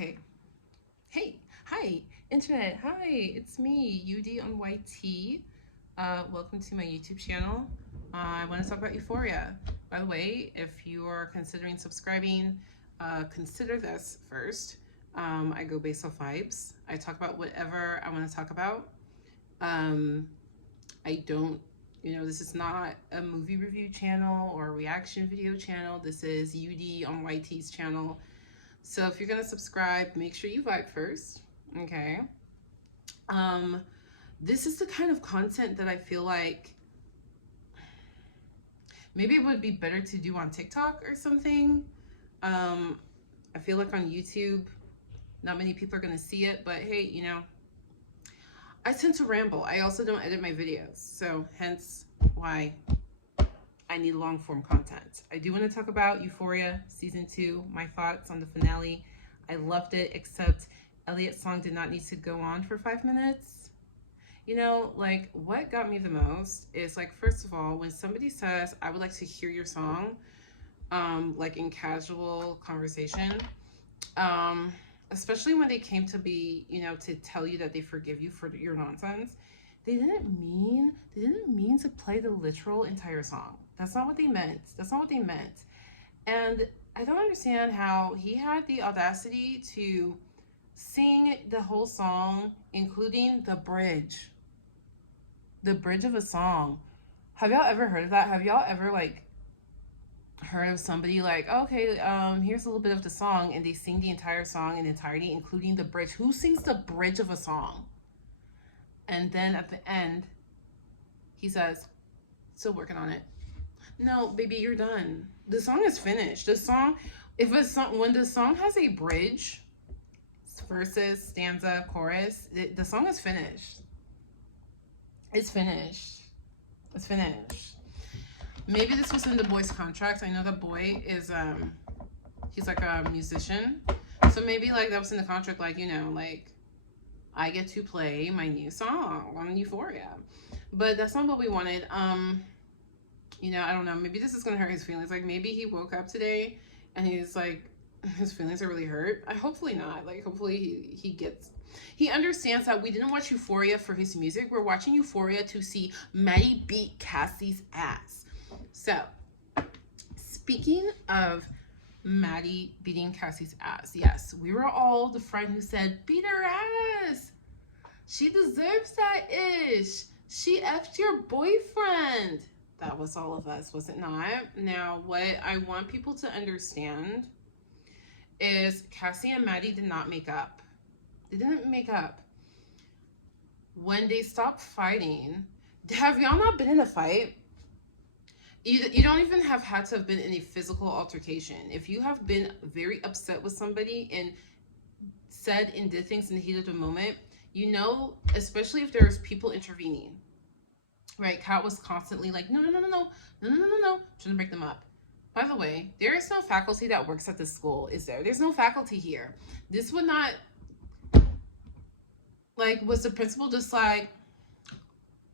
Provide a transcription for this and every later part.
Okay. Hey, hi, internet. Hi, it's me, UD on YT. Welcome to my YouTube channel. I want to talk about Euphoria. By the way, if you are considering subscribing, consider this first. I go based off vibes. I talk about whatever I want to talk about. Um, I don't, this is not a movie review channel or a reaction video channel. This is UD on YT's channel. So if you're gonna subscribe, make sure you vibe first. Okay. Um, this is the kind of content that I feel like maybe it would be better to do on TikTok or something. Um, I feel like on YouTube, not many people are gonna see it, but hey, I tend to ramble. I also don't edit my videos, so hence why I need long form content. I do want to talk about Euphoria season 2, my thoughts on the finale. I loved it, except Elliot's song did not need to go on for 5 minutes. Like what got me the most is like, first of all, when somebody says, I would like to hear your song, like in casual conversation, um, especially when they came to be, to tell you that they forgive you for your nonsense. They didn't mean to play the literal entire song. That's not what they meant. That's not what they meant. And I don't understand how he had the audacity to sing the whole song, including the bridge. The bridge of a song. Have y'all ever heard of that? Have y'all ever like heard of somebody like, okay, here's a little bit of the song, and they sing the entire song in entirety, including the bridge? Who sings the bridge of a song? And then at the end, he says, still working on it. No, baby, you're done. The song is finished. When the song has a bridge, verses, stanza, chorus, the song is finished. It's finished. It's finished. Maybe this was in the boy's contract. I know the boy is he's like a musician, so maybe like that was in the contract. Like like I get to play my new song on Euphoria, but that's not what we wanted. I don't know. Maybe this is gonna hurt his feelings. Like maybe he woke up today and he's like, his feelings are really hurt. Hopefully not. Like hopefully he understands that we didn't watch Euphoria for his music. We're watching Euphoria to see Maddie beat Cassie's ass. So, speaking of Maddie beating Cassie's ass, yes, we were all the friend who said, beat her ass. She deserves that ish. She effed your boyfriend. That was all of us, was it not? Now, what I want people to understand is Cassie and Maddie did not make up. They didn't make up. When they stopped fighting, have y'all not been in a fight? You don't even have had to have been in a physical altercation. If you have been very upset with somebody and said and did things in the heat of the moment, especially if there's people intervening, right? Kat was constantly like, no, trying to break them up. By the way, there is no faculty that works at this school, is there? There's no faculty here. This would not, like, was the principal just like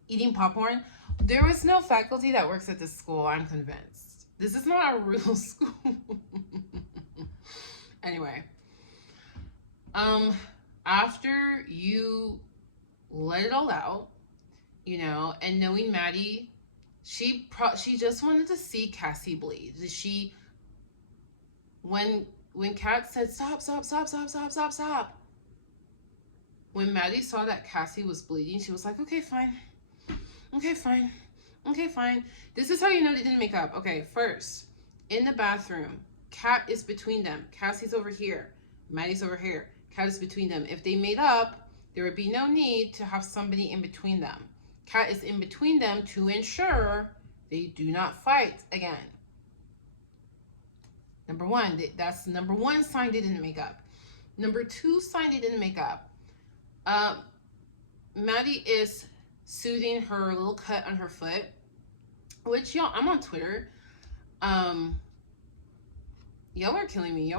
eating popcorn? There was no faculty that works at this school, I'm convinced. This is not a real school. Anyway, after you let it all out, and knowing Maddie, she just wanted to see Cassie bleed. When Kat said stop, when Maddie saw that Cassie was bleeding, she was like, okay, fine. This is how you know they didn't make up. Okay, first, in the bathroom, Kat is between them. Cassie's over here. Maddie's over here. Kat is between them. If they made up, there would be no need to have somebody in between them. Kat is in between them to ensure they do not fight again. Number one, that's number one sign they didn't make up. Number two sign they didn't make up. Maddie is soothing her little cut on her foot, which y'all, I'm on Twitter. Y'all are killing me.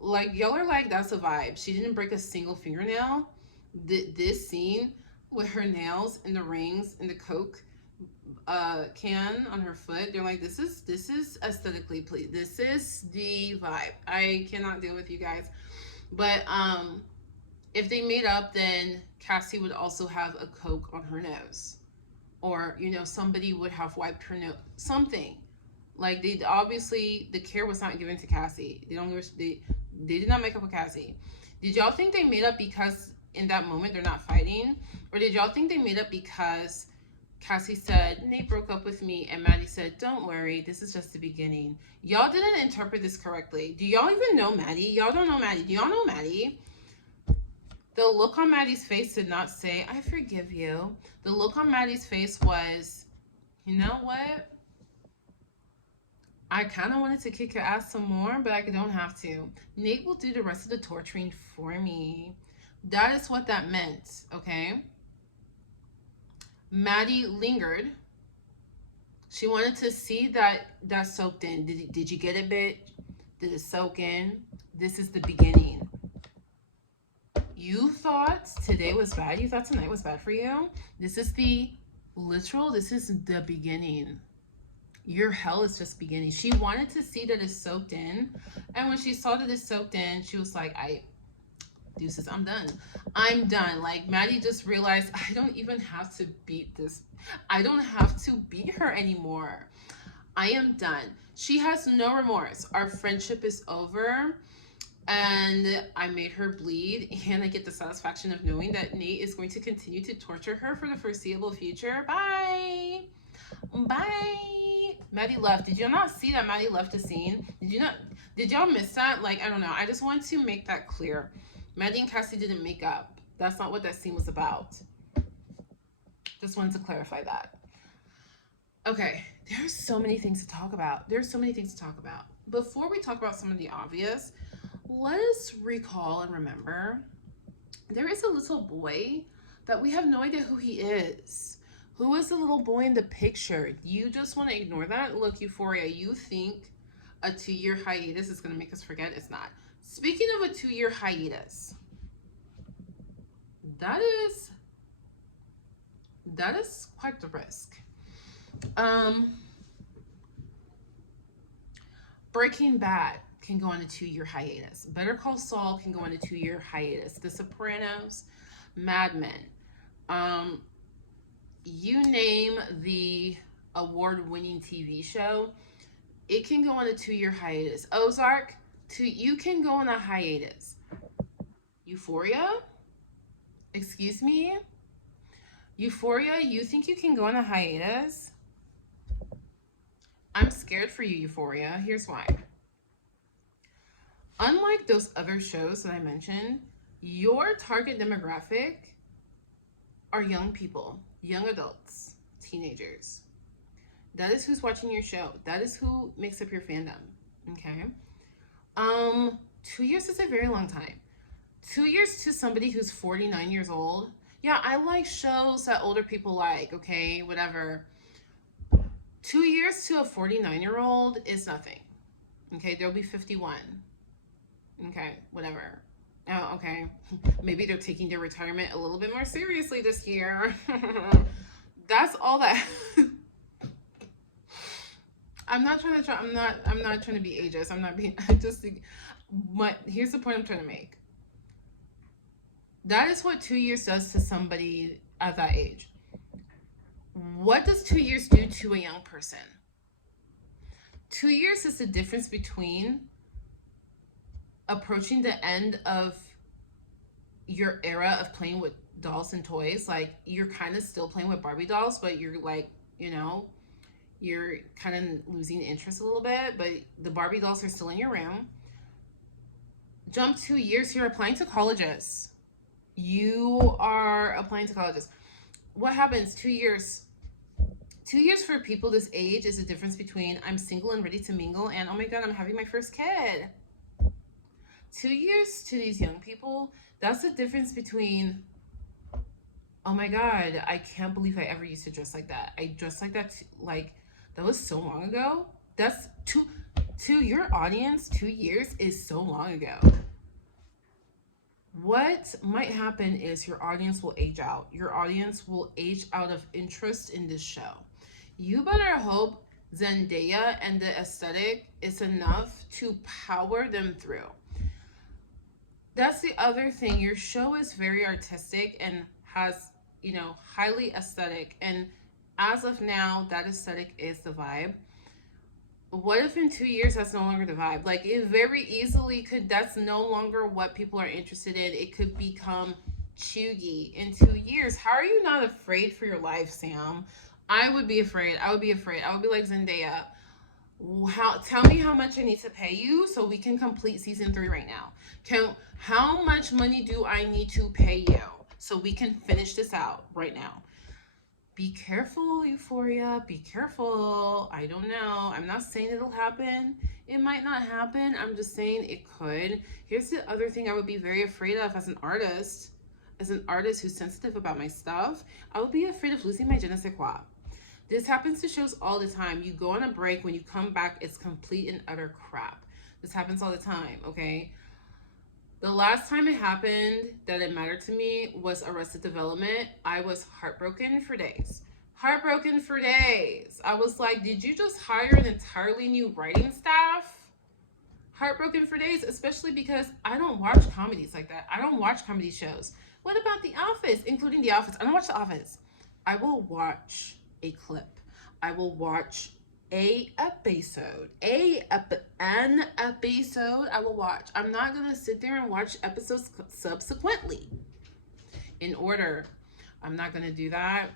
Like, y'all are like, that's a vibe. She didn't break a single fingernail. This scene with her nails and the rings and the Coke can on her foot, they're like, this is aesthetically pleasing. This is the vibe. I cannot deal with you guys. But if they made up, then Cassie would also have a Coke on her nose, or somebody would have wiped her nose, something. Like, they obviously, the care was not given to Cassie. They did not make up with Cassie. Did y'all think they made up because in that moment they're not fighting, or did y'all think they made up because Cassie said Nate broke up with me, and Maddie said, "Don't worry, this is just the beginning"? Y'all didn't interpret this correctly. Do y'all even know Maddie? Y'all don't know Maddie. Do y'all know Maddie? The look on Maddie's face did not say, "I forgive you." The look on Maddie's face was, "You know what? I kind of wanted to kick your ass some more, but I don't have to. Nate will do the rest of the torturing for me." That is what that meant, okay? Maddie lingered. She wanted to see that soaked in. Did you get it, bitch? Did it soak in? This is the beginning. You thought today was bad. You thought tonight was bad for you. This is the beginning. Your hell is just beginning. She wanted to see that it's soaked in. And when she saw that it's soaked in, she was like, deuces, I'm done. I'm done. Like, Maddie just realized, I don't even have to beat this. I don't have to beat her anymore. I am done. She has no remorse. Our friendship is over. And I made her bleed, and I get the satisfaction of knowing that Nate is going to continue to torture her for the foreseeable future. Bye. Bye. Maddie left. Did you not see that Maddie left the scene? Did y'all miss that? Like, I don't know. I just want to make that clear. Maddie and Cassie didn't make up. That's not what that scene was about. Just wanted to clarify that. Okay, there's so many things to talk about. Before we talk about some of the obvious, let us recall and remember, there is a little boy that we have no idea who he is. Who is the little boy in the picture? You just want to ignore that? Look, Euphoria, you think a 2-year hiatus is going to make us forget? It's not. Speaking of a 2-year hiatus, that is quite the risk. Breaking Bad can go on a 2-year hiatus. Better Call Saul can go on a 2-year hiatus. The Sopranos, Mad Men, you name the award-winning TV show, it can go on a 2-year hiatus. Ozark, you can go on a hiatus. Euphoria? Excuse me? Euphoria, you think you can go on a hiatus? I'm scared for you, Euphoria. Here's why. Unlike those other shows that I mentioned, your target demographic are young people, young adults, teenagers. That is who's watching your show. That is who makes up your fandom. Okay? 2 years is a very long time. 2 years to somebody who's 49 years old. Yeah, I like shows that older people like, okay, whatever. 2 years to a 49-year-old is nothing. Okay, they'll be 51. Okay, whatever. Oh, okay. Maybe they're taking their retirement a little bit more seriously this year. That's all that. I'm not trying to be ageist. Here's the point I'm trying to make. That is what 2 years does to somebody at that age. What does 2 years do to a young person? 2 years is the difference between approaching the end of your era of playing with dolls and toys. Like, you're kind of still playing with Barbie dolls, but you're like, you're kind of losing interest a little bit, but the Barbie dolls are still in your room. Jump 2 years, you're applying to colleges. You are applying to colleges. What happens 2 years? 2 years for people this age is the difference between I'm single and ready to mingle and, oh my God, I'm having my first kid. 2 years to these young people, that's the difference between, oh my God, I can't believe I ever used to dress like that. I dressed like that, that was so long ago. That's to your audience, 2 years is so long ago. What might happen is your audience will age out. Your audience will age out of interest in this show. You better hope Zendaya and the aesthetic is enough to power them through. That's the other thing. Your show is very artistic and has, highly aesthetic. And as of now, that aesthetic is the vibe. What if in 2 years that's no longer the vibe? Like, it very easily could, that's no longer what people are interested in. It could become chuggy in 2 years. How are you not afraid for your life, Sam? I would be afraid. I would be afraid. I would be like Zendaya. Tell me how much I need to pay you so we can complete season 3 right now. How much money do I need to pay you so we can finish this out right now? Be careful, Euphoria. Be careful. I don't know. I'm not saying it'll happen. It might not happen. I'm just saying it could. Here's the other thing I would be very afraid of as an artist. As an artist who's sensitive about my stuff, I would be afraid of losing my je ne sais quoi. This happens to shows all the time. You go on a break, when you come back, it's complete and utter crap. This happens all the time, okay? The last time it happened that it mattered to me was Arrested Development. I was heartbroken for days. Heartbroken for days. I was like, did you just hire an entirely new writing staff? Heartbroken for days, especially because I don't watch comedies like that. I don't watch comedy shows. What about The Office, including The Office? I don't watch The Office. I will watch a clip. I will watch an episode I will watch. I'm not gonna sit there and watch episodes subsequently in order. I'm not gonna do that.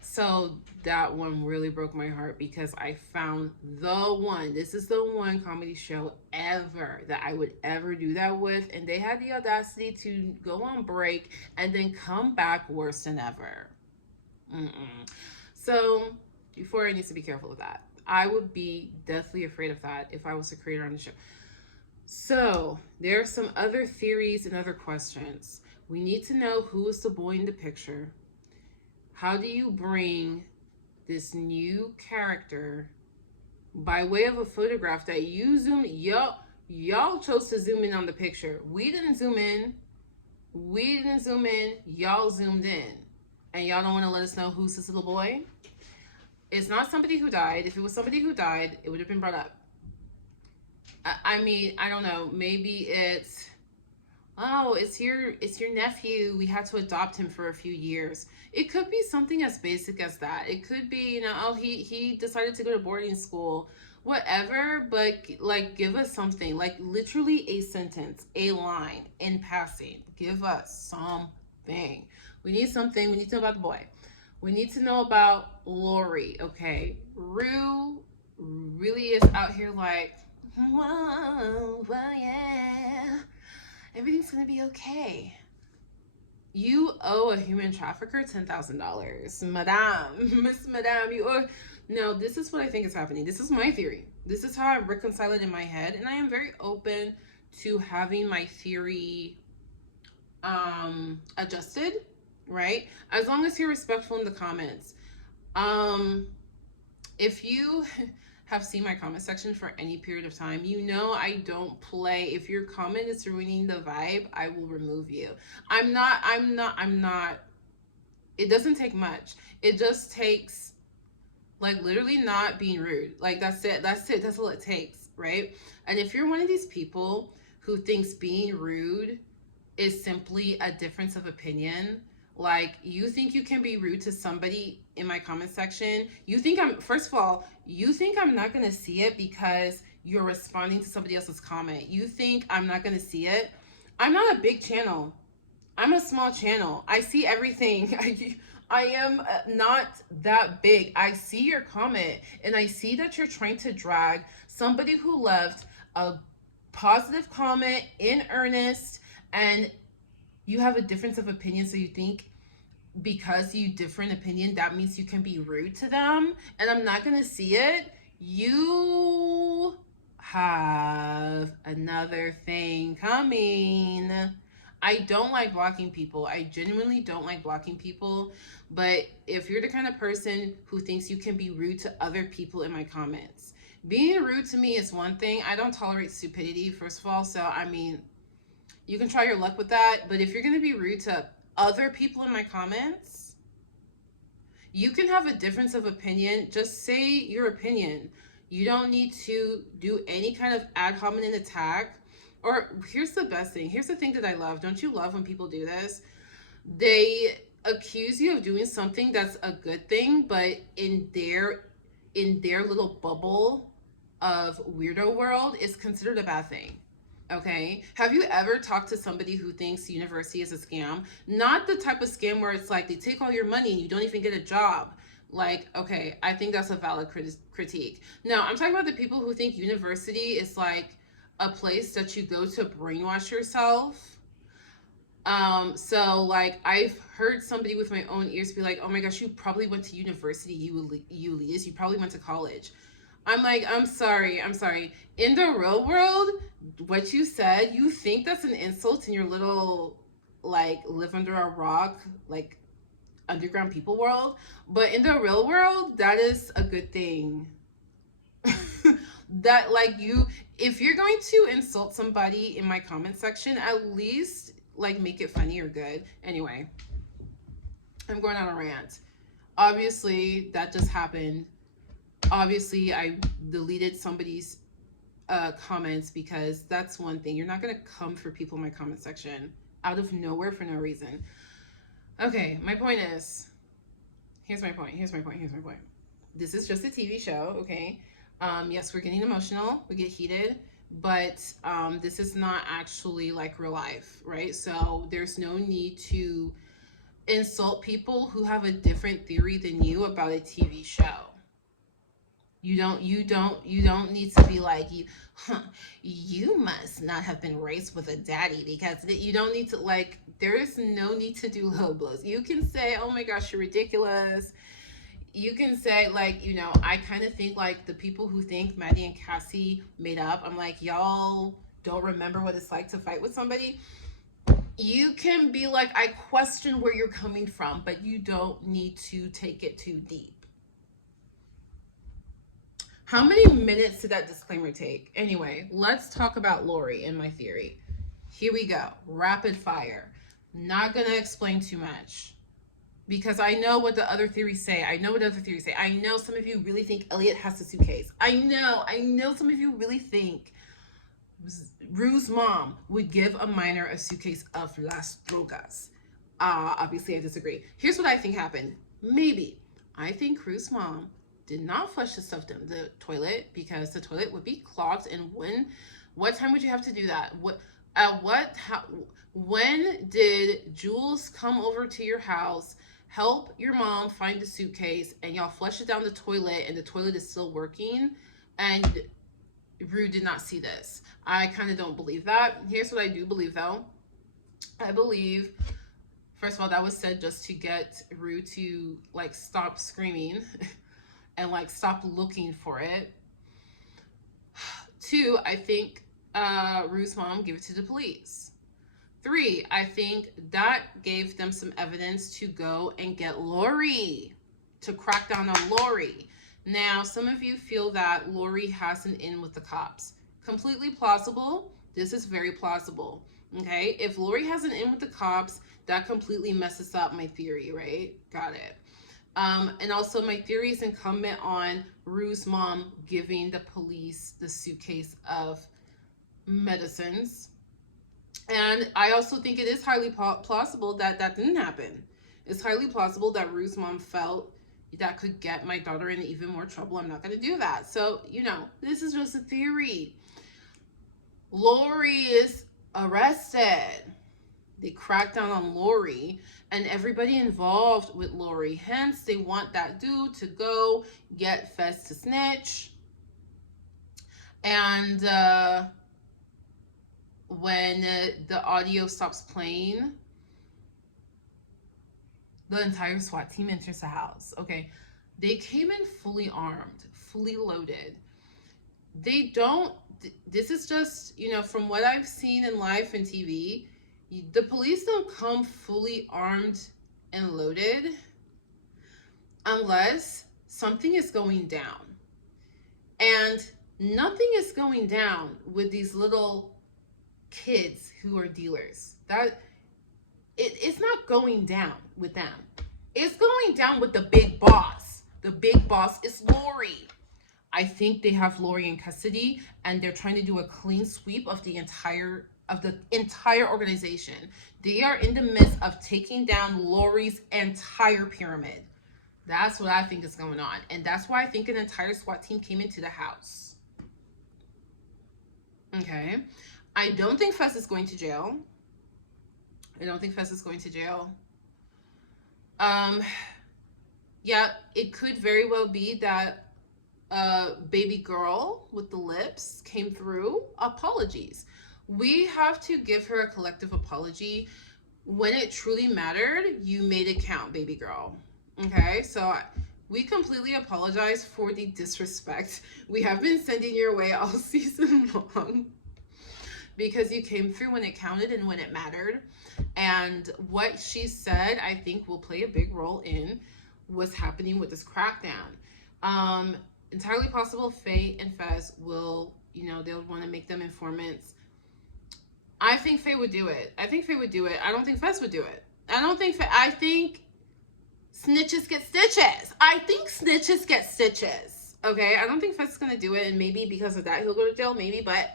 So that one really broke my heart because I found the one. This is the one comedy show ever that I would ever do that with, and they had the audacity to go on break and then come back worse than ever. So Euphoria needs to be careful of that. I would be deathly afraid of that if I was a creator on the show. So there are some other theories and other questions. We need to know who is the boy in the picture. How do you bring this new character by way of a photograph that you zoom? Y'all chose to zoom in on the picture. We didn't zoom in. Y'all zoomed in. And y'all don't want to let us know who's this little boy? It's not somebody who died. If it was somebody who died, it would have been brought up. I mean, I don't know. Maybe it's your nephew. We had to adopt him for a few years. It could be something as basic as that. It could be, he decided to go to boarding school, whatever. But like, give us something, like literally a sentence, a line in passing. Give us something. We need something. We need to know about the boy. We need to know about Lori, okay? Rue really is out here like, whoa, well, yeah, everything's gonna be okay. You owe a human trafficker $10,000. Miss Madame, you owe. No, this is what I think is happening. This is my theory. This is how I reconcile it in my head, and I am very open to having my theory adjusted, right? As long as you're respectful in the comments. If you have seen my comment section for any period of time, I don't play. If your comment is ruining the vibe, I will remove you. I'm not. It doesn't take much. It just takes, like, literally not being rude. Like, that's it. That's all it takes, right? And if you're one of these people who thinks being rude is simply a difference of opinion, like, you think you can be rude to somebody in my comment section, you think I'm not going to see it because you're responding to somebody else's comment. You think I'm not going to see it. I'm not a big channel. I'm a small channel. I see everything. I am not that big. I see your comment and I see that you're trying to drag somebody who left a positive comment in earnest, and you have a difference of opinion, so you think because you different opinion, that means you can be rude to them, and I'm not going to see it. You have another thing coming. I don't like blocking people. I genuinely don't like blocking people. But if you're the kind of person who thinks you can be rude to other people in my comments, being rude to me is one thing. I don't tolerate stupidity, first of all. So, I mean, you can try your luck with that. But if you're going to be rude to other people in my comments, you can have a difference of opinion. Just say your opinion. You don't need to do any kind of ad hominem attack. Or here's the best thing. Here's the thing that I love. Don't you love when people do this? They accuse you of doing something that's a good thing, but in their little bubble of weirdo world, it's considered a bad thing. Okay. Have you ever talked to somebody who thinks university is a scam? Not the type of scam where it's like they take all your money and you don't even get a job. Like, okay, I think that's a valid critique. Now, I'm talking about the people who think university is like a place that you go to brainwash yourself. So like I've heard somebody with my own ears be like, "Oh my gosh, you probably went to university, you Elias. You probably went to college." I'm like, I'm sorry. In the real world, what you said, you think that's an insult in your little like live under a rock, like underground people world, but in the real world, that is a good thing. That like you, if you're going to insult somebody in my comment section, at least like make it funny or good. Anyway, I'm going on a rant. Obviously, that just happened. Obviously, I deleted somebody's comments because that's one thing. You're not going to come for people in my comment section out of nowhere for no reason. Okay, my point is, here's my point. This is just a TV show, okay? Yes, we're getting emotional, we get heated, but this is not actually like real life, right? So there's no need to insult people who have a different theory than you about a TV show. You don't need to be like you must not have been raised with a daddy, because you don't need to, like, there is no need to do low blows. You can say, oh my gosh, you're ridiculous. You can say, like, I kind of think like the people who think Maddie and Cassie made up, I'm like, y'all don't remember what it's like to fight with somebody. You can be like, I question where you're coming from, but you don't need to take it too deep. How many minutes did that disclaimer take? Anyway, let's talk about Lori and my theory. Here we go. Rapid fire. Not going to explain too much because I know what the other theories say. I know some of you really think Elliot has a suitcase. I know some of you really think Rue's mom would give a minor a suitcase of las drogas. Obviously, I disagree. Here's what I think happened. Maybe. I think Rue's mom did not flush the stuff down the toilet because the toilet would be clogged. And what time would you have to do that? When did Jules come over to your house, help your mom find the suitcase, and y'all flush it down the toilet and the toilet is still working, and Rue did not see this? I kind of don't believe that. Here's what I do believe, though. I believe, first of all, that was said just to get Rue to like stop screaming and like stop looking for it. Two, I think Rue's mom gave it to the police. Three, I think that gave them some evidence to go and get Lori, to crack down on Lori. Now, some of you feel that Lori has an in with the cops. Completely plausible. This is very plausible. Okay, if Lori has an in with the cops, that completely messes up my theory, right? Got it. And also my theory is incumbent on Rue's mom giving the police the suitcase of medicines. And I also think it is highly plausible that that didn't happen. It's highly plausible that Rue's mom felt that could get my daughter in even more trouble. I'm not going to do that. So, this is just a theory. Lori is arrested. They crack down on Lori and everybody involved with Lori. Hence, they want that dude to go get Fez to snitch. And when the audio stops playing, the entire SWAT team enters the house. Okay, they came in fully armed, fully loaded. This is just, from what I've seen in life and TV, the police don't come fully armed and loaded unless something is going down. And nothing is going down with these little kids who are dealers. It's not going down with them. It's going down with the big boss. The big boss is Lori. I think they have Lori in custody, and they're trying to do a clean sweep of the entire organization. They are in the midst of taking down Lori's entire pyramid. That's what I think is going on, and that's why I think an entire SWAT team came into the house. Okay, I don't think Fess is going to jail. I don't think Fess is going to jail. Um, yeah, it could very well be that baby girl with the lips came through. Apologies. We have to give her a collective apology. When it truly mattered, you made it count, baby girl. Okay, so we completely apologize for the disrespect we have been sending your way all season long, because you came through when it counted and when it mattered. And what she said, I think, will play a big role in what's happening with this crackdown. Entirely possible Faye and Fez will, they'll want to make them informants. I think Faye would do it. I don't think Fez would do it. I think snitches get stitches. Okay? I don't think Fez is going to do it, and maybe because of that he'll go to jail, maybe, but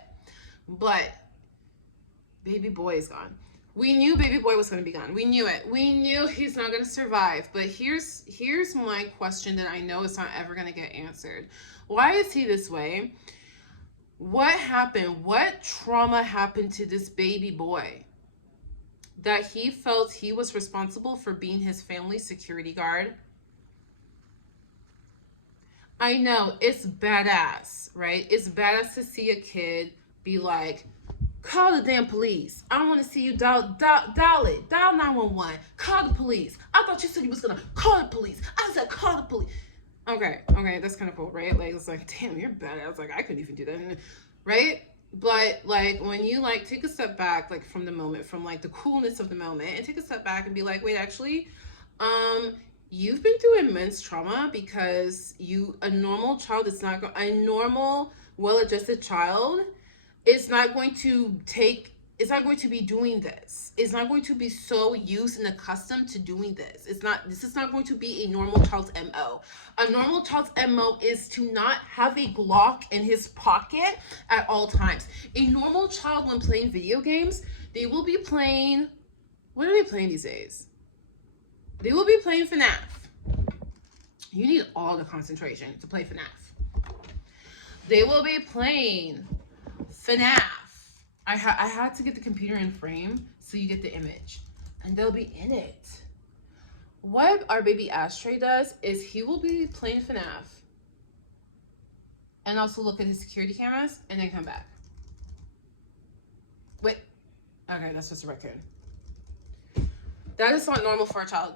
baby boy is gone. We knew baby boy was going to be gone. We knew it. We knew he's not going to survive. But here's my question that I know is not ever going to get answered. Why is he this way? What happened? What trauma happened to this baby boy that he felt he was responsible for being his family's security guard? I know, it's badass, right? It's badass to see a kid be like, call the damn police. I don't want to see you dial 911. Call the police. I thought you said you was gonna call the police. I said call the police. Okay, that's kind of cool, right? Like, it's like, damn, you're badass. Like, I couldn't even do that, right? But like, when you like take a step back, like from the moment, from like the coolness of the moment, and take a step back and be like, wait, actually, you've been through immense trauma, because a normal child is not a normal, well-adjusted child. It's not going to be doing this. It's not going to be so used and accustomed to doing this. This is not going to be a normal child's MO. A normal child's MO is to not have a Glock in his pocket at all times. A normal child, when playing video games, they will be playing, what are they playing these days? They will be playing FNAF. You need all the concentration to play FNAF. They will be playing FNAF. I had to get the computer in frame so you get the image, and they'll be in it. What our baby Ashtray does is he will be playing FNAF and also look at his security cameras and then come back. Wait, okay, that's just a raccoon. That is not normal for a child.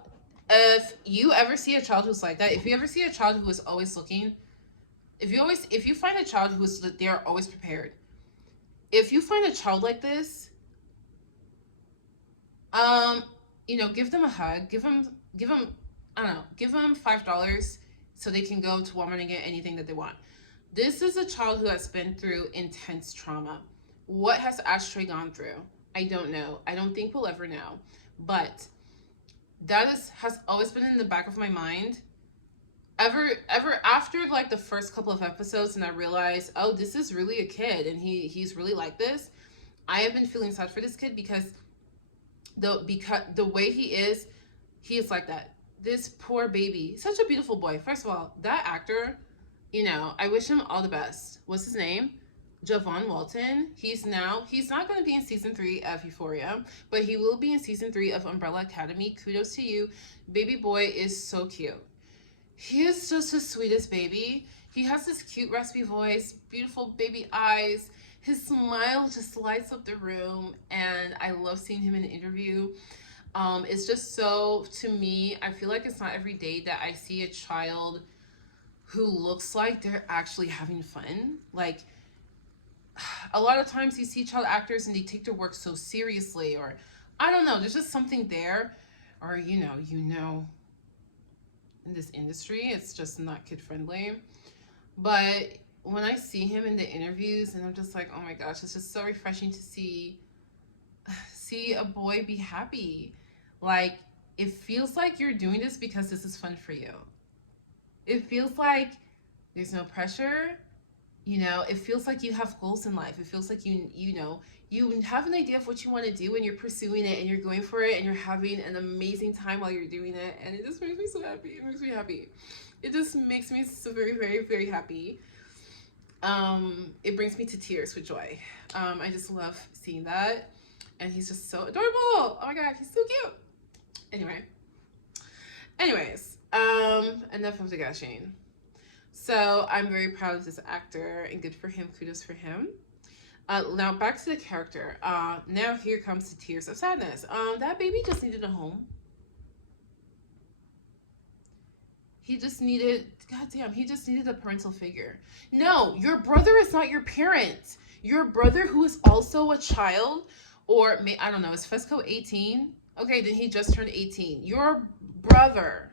If you ever see a child who's like that, if you ever see a child who is always looking, if you find a child who is, they are always prepared. If you find a child like this, give them a hug. Give them, I don't know, give them $5 so they can go to Walmart and get anything that they want. This is a child who has been through intense trauma. What has Ashtray gone through? I don't know. I don't think we'll ever know. But that has always been in the back of my mind. Ever after like the first couple of episodes, and I realized, oh, this is really a kid, and he's really like this. I have been feeling sad for this kid because the way he is like that. This poor baby, such a beautiful boy. First of all, that actor, I wish him all the best. What's his name? Javon Walton. He's not going to be in season 3 of Euphoria, but he will be in season 3 of Umbrella Academy. Kudos to you. Baby boy is so cute. He is just the sweetest baby. He has this cute raspy voice, beautiful baby eyes. His smile just lights up the room, and I love seeing him in an interview. It's just so, to me, I feel like it's not every day that I see a child who looks like they're actually having fun. Like, a lot of times you see child actors and they take their work so seriously, or I don't know, there's just something there, or in this industry, it's just not kid friendly. But when I see him in the interviews, and I'm just like, oh my gosh, it's just so refreshing to see a boy be happy. Like, it feels like you're doing this because this is fun for you. It feels like There's no pressure. It feels like you have goals in life. It feels like you have an idea of what you want to do and you're pursuing it and you're going for it and you're having an amazing time while you're doing it, and it just makes me so happy. It makes me happy. It just makes me so very, very, very happy. It brings me to tears with joy. I just love seeing that, and he's just so adorable. Oh my god, he's so cute. Anyways, enough of the gushing. So I'm very proud of this actor, and good for him. Kudos for him. Now back to the character. Now here comes the tears of sadness. That baby just needed a home. He just needed, goddamn, he just needed a parental figure. No, your brother is not your parent. Your brother, who is also a child, or I don't know, is Fesco 18? Okay, then he just turned 18. Your brother,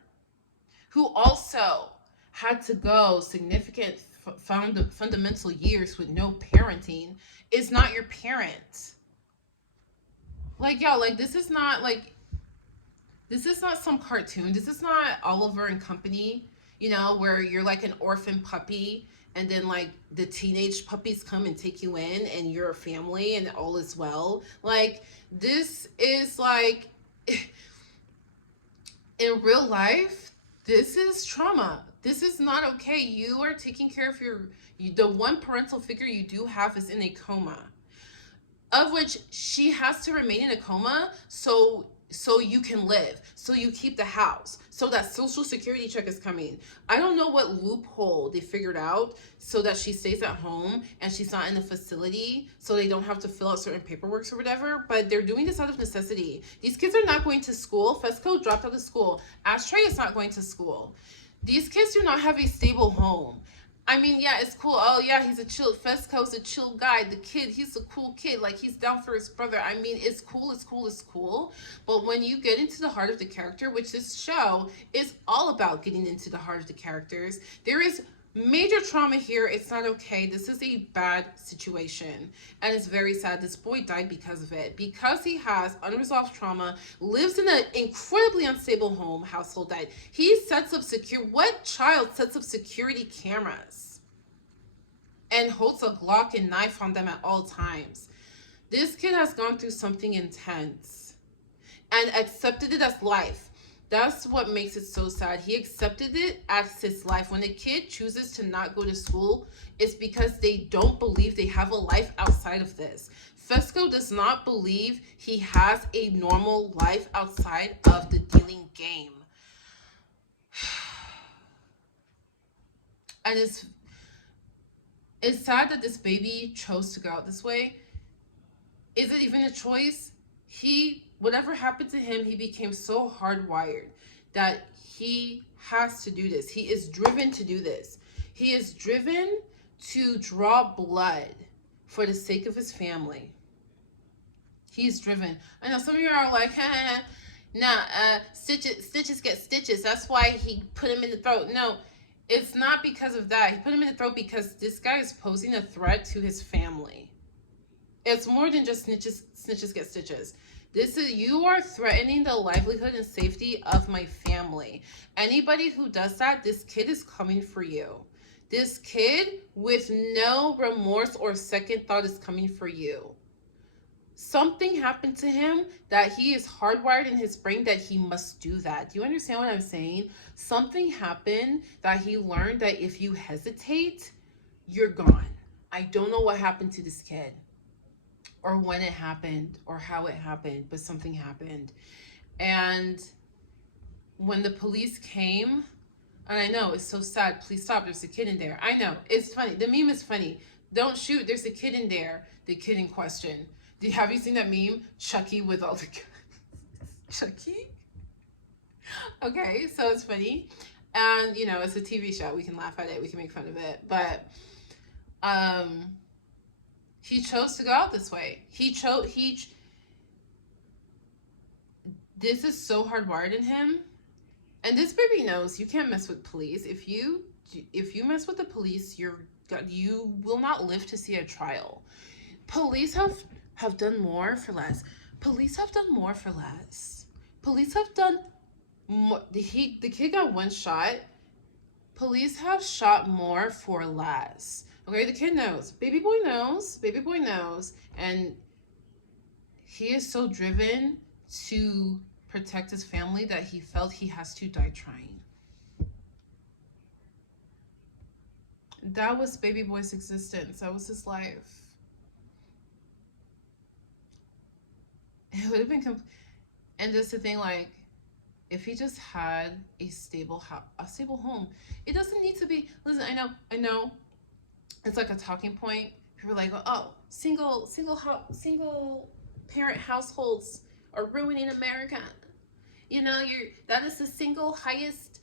who also had to go significant fundamental years with no parenting, is not your parent. Like, y'all, like, this is not some cartoon. This is not Oliver and Company, where you're like an orphan puppy and then like the teenage puppies come and take you in and you're a family and all is well. Like, this is like, in real life, this is trauma. This is not okay. You are taking care of the one parental figure you do have is in a coma, of which she has to remain in a coma so you can live, so you keep the house, so that social security check is coming. I don't know what loophole they figured out so that she stays at home and she's not in a facility, so they don't have to fill out certain paperwork or whatever, but they're doing this out of necessity. These kids are not going to school. Fesco dropped out of school. Ashtray is not going to school. These kids do not have a stable home. I mean, yeah, it's cool. Oh, yeah, he's a chill. Fesco's a chill guy. The kid, he's a cool kid. Like, he's down for his brother. I mean, it's cool, it's cool, it's cool. But when you get into the heart of the character, which this show is all about getting into the heart of the characters, there is major trauma here. It's not okay. This is a bad situation. And it's very sad. This boy died because of it. Because he has unresolved trauma, lives in an incredibly unstable household that he sets up what child sets up security cameras and holds a Glock and knife on them at all times? This kid has gone through something intense and accepted it as life. That's what makes it so sad. He accepted it as his life. When a kid chooses to not go to school, it's because they don't believe they have a life outside of this. Fesco does not believe he has a normal life outside of the dealing game. And it's sad that this baby chose to go out this way. Is it even a choice? Whatever happened to him, he became so hardwired that he has to do this. He is driven to do this. He is driven to draw blood for the sake of his family. He's driven. I know some of you are like, stitches get stitches. That's why he put him in the throat. No, it's not because of that. He put him in the throat because this guy is posing a threat to his family. It's more than just snitches get stitches. You are threatening the livelihood and safety of my family. Anybody who does that, this kid is coming for you. This kid with no remorse or second thought is coming for you. Something happened to him that he is hardwired in his brain that he must do that. Do you understand what I'm saying? Something happened that he learned that if you hesitate, you're gone. I don't know what happened to this kid, or when it happened, or how it happened, but something happened. And when the police came, and I know, it's so sad. Please stop, there's a kid in there. I know, it's funny. The meme is funny. Don't shoot, there's a kid in there. The kid in question. Have you seen that meme? Chucky with all the guns. Chucky? Okay, so it's funny. And, it's a TV show. We can laugh at it. We can make fun of it. But, he chose to go out this way. This is so hardwired in him. And this baby knows you can't mess with police. If you mess with the police, you will not live to see a trial. Police have done more for less. Police have done more for less. Police have done more. The kid got one shot. Police have shot more for less. Okay, the kid knows. Baby boy knows. Baby boy knows. And he is so driven to protect his family that he felt he has to die trying. That was baby boy's existence. That was his life. It would have been and just the thing, like, if he just had a stable a stable home, it doesn't need to be. Listen, I know, it's like a talking point. People are like, oh, single parent households are ruining America. You know, that is the single highest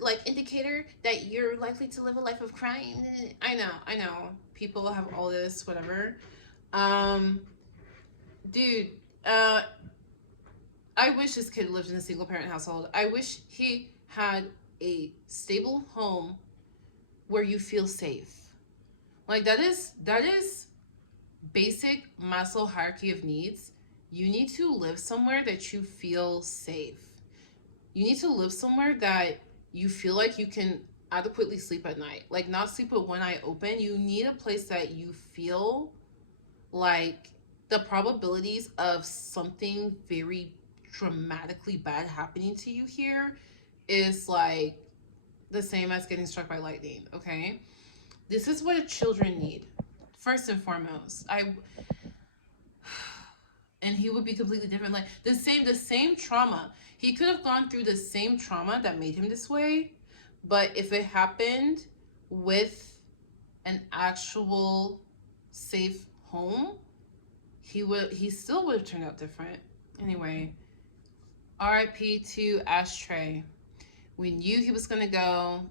like indicator that you're likely to live a life of crime. I know. People have all this, whatever. Dude, I wish this kid lived in a single parent household. I wish he had a stable home where you feel safe. Like that is basic Maslow hierarchy of needs. You need to live somewhere that you feel safe. You need to live somewhere that you feel like you can adequately sleep at night. Like not sleep with one eye open. You need a place that you feel like the probabilities of something very dramatically bad happening to you here is like the same as getting struck by lightning. Okay, this is what children need first and foremost. And he would be completely different. Like the same trauma, he could have gone through the same trauma that made him this way, but if it happened with an actual safe home, he still would have turned out different. Anyway, RIP to Ashtray. We knew he was gonna go,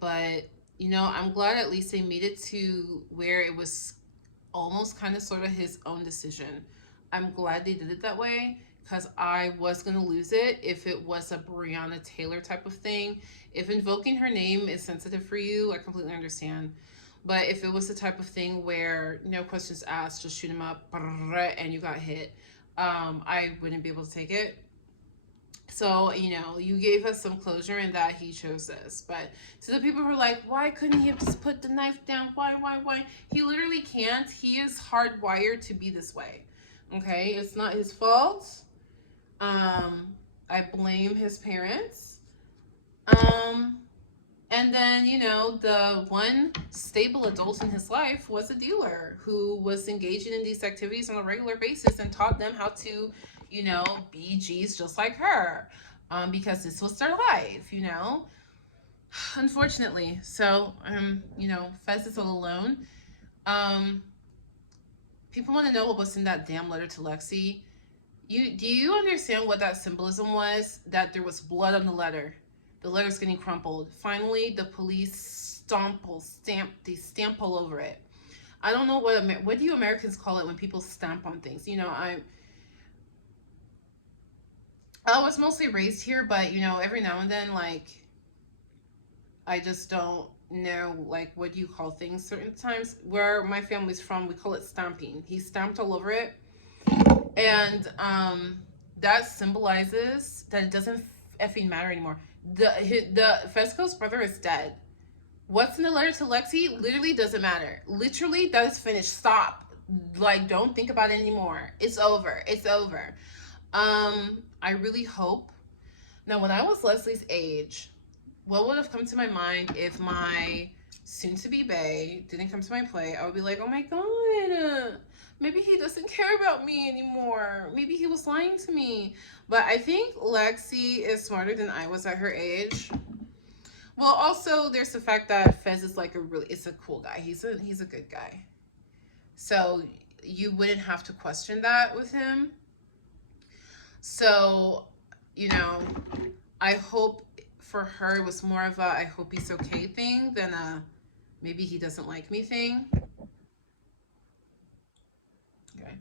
but you know, I'm glad at least they made it to where it was almost kind of sort of his own decision. I'm glad they did it that way, because I was gonna lose it if it was a Breonna Taylor type of thing. If invoking her name is sensitive for you, I completely understand. But if it was the type of thing where no questions asked, just shoot him up and you got hit, I wouldn't be able to take it. So, you know, you gave us some closure in that he chose this. But to the people who are like, why couldn't he have just put the knife down? Why? He literally can't. He is hardwired to be this way. Okay? It's not his fault. I blame his parents. And then, you know, the one stable adult in his life was a dealer who was engaging in these activities on a regular basis and taught them how to, you know, be G's just like her, because this was their life, you know, unfortunately. So, you know, Fez is all alone. People want to know what was in that damn letter to Lexi. Do you understand what that symbolism was? That there was blood on the letter. The letter's getting crumpled. Finally, the police stamp all over it. I don't know what do you Americans call it when people stamp on things? You know, I was mostly raised here, but you know, every now and then, like, I just don't know, like, what do you call things certain times. Where my family's from, we call it stamping. He stamped all over it. And that symbolizes that it doesn't effing matter anymore. The Fesco's brother is dead. What's in the letter to Lexi literally doesn't matter. Literally, that is finished. Stop. Like, don't think about it anymore. It's over. I really hope. Now, when I was Leslie's age, what would have come to my mind if my soon-to-be bae didn't come to my play? I would be like, oh my god, maybe he doesn't care about me anymore. Maybe he was lying to me. But I think Lexi is smarter than I was at her age. Well, also, there's the fact that Fez is like it's a cool guy. He's a good guy. So you wouldn't have to question that with him. So, you know, I hope for her it was more of a I hope he's okay thing than a maybe he doesn't like me thing. Okay.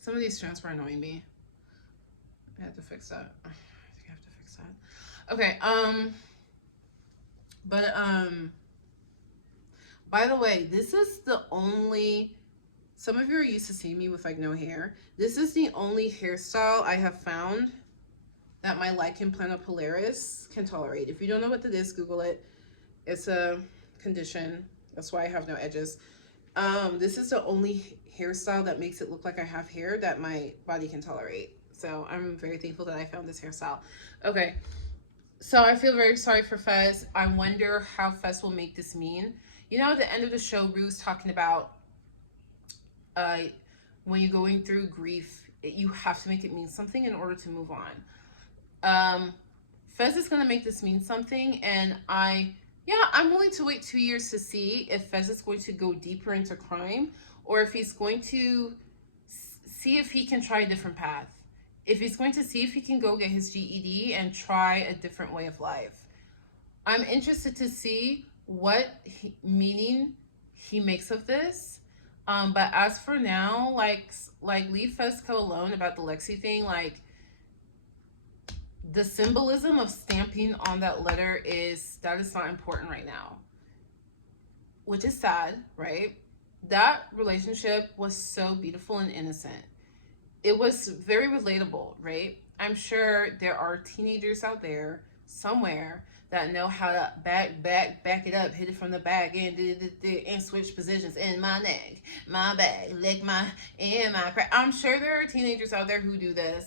Some of these strands were annoying me. I have to fix that. I think I have to fix that. Okay, by the way, this is the only, some of you are used to seeing me with like no hair. This is the only hairstyle I have found that my lichen planopilaris can tolerate. If you don't know what that is, Google it. It's a condition. That's why I have no edges. This is the only hairstyle that makes it look like I have hair that my body can tolerate. So I'm very thankful that I found this hairstyle. Okay, so I feel very sorry for Fez. I wonder how Fez will make this mean. You know, at the end of the show, Rue's talking about uh, when you're going through grief, you have to make it mean something in order to move on. Fez is gonna make this mean something, and I'm willing to wait 2 years to see if Fez is going to go deeper into crime, or if he's going to see if he can try a different path. If he's going to see if he can go get his GED and try a different way of life. I'm interested to see what meaning he makes of this. But as for now, like leave Fesco alone about the Lexi thing. Like, the symbolism of stamping on that letter is not important right now, which is sad, right? That relationship was so beautiful and innocent. It was very relatable, right? I'm sure there are teenagers out there somewhere that know how to back it up, hit it from the back, and switch positions in my neck, my back, leg my and my crack. I'm sure there are teenagers out there who do this.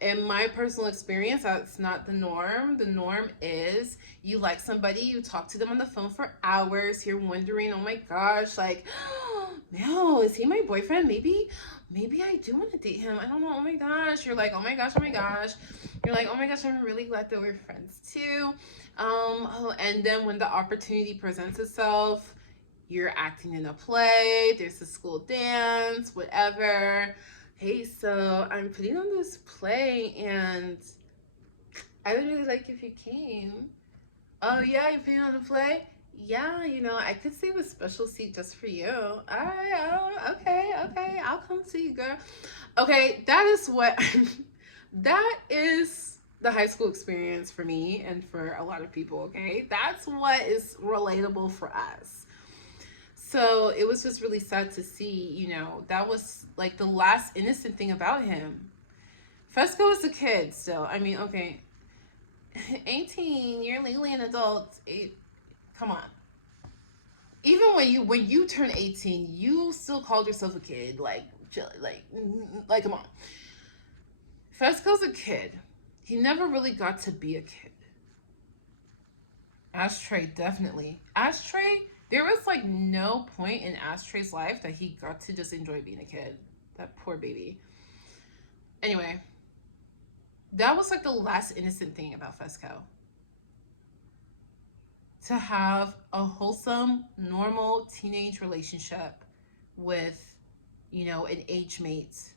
In my personal experience, that's not the norm. The norm is you like somebody, you talk to them on the phone for hours, you're wondering, oh my gosh, like, no, is he my boyfriend? Maybe I do want to date him. I don't know. Oh my gosh. You're like, oh my gosh, oh my gosh. You're like, oh my gosh, I'm really glad that we're friends too. And then when the opportunity presents itself, you're acting in a play, there's a school dance, whatever. Hey, so I'm putting on this play and I would really like if you came. Oh yeah, you're putting on the play? Yeah, I could save a special seat just for you. All right, okay, I'll come see you, girl. Okay, that is what, that is the high school experience for me and for a lot of people, okay? That's what is relatable for us. So it was just really sad to see, that was like the last innocent thing about him. Fesco is a kid still. I mean, okay, 18, you're legally an adult. Come on. Even when you turn 18, you still called yourself a kid. Like come on. Fesco's a kid. He never really got to be a kid. Ashtray, definitely. Ashtray, there was like no point in Ashtray's life that he got to just enjoy being a kid. That poor baby. Anyway, that was like the last innocent thing about Fesco. To have a wholesome, normal teenage relationship with, an age mate.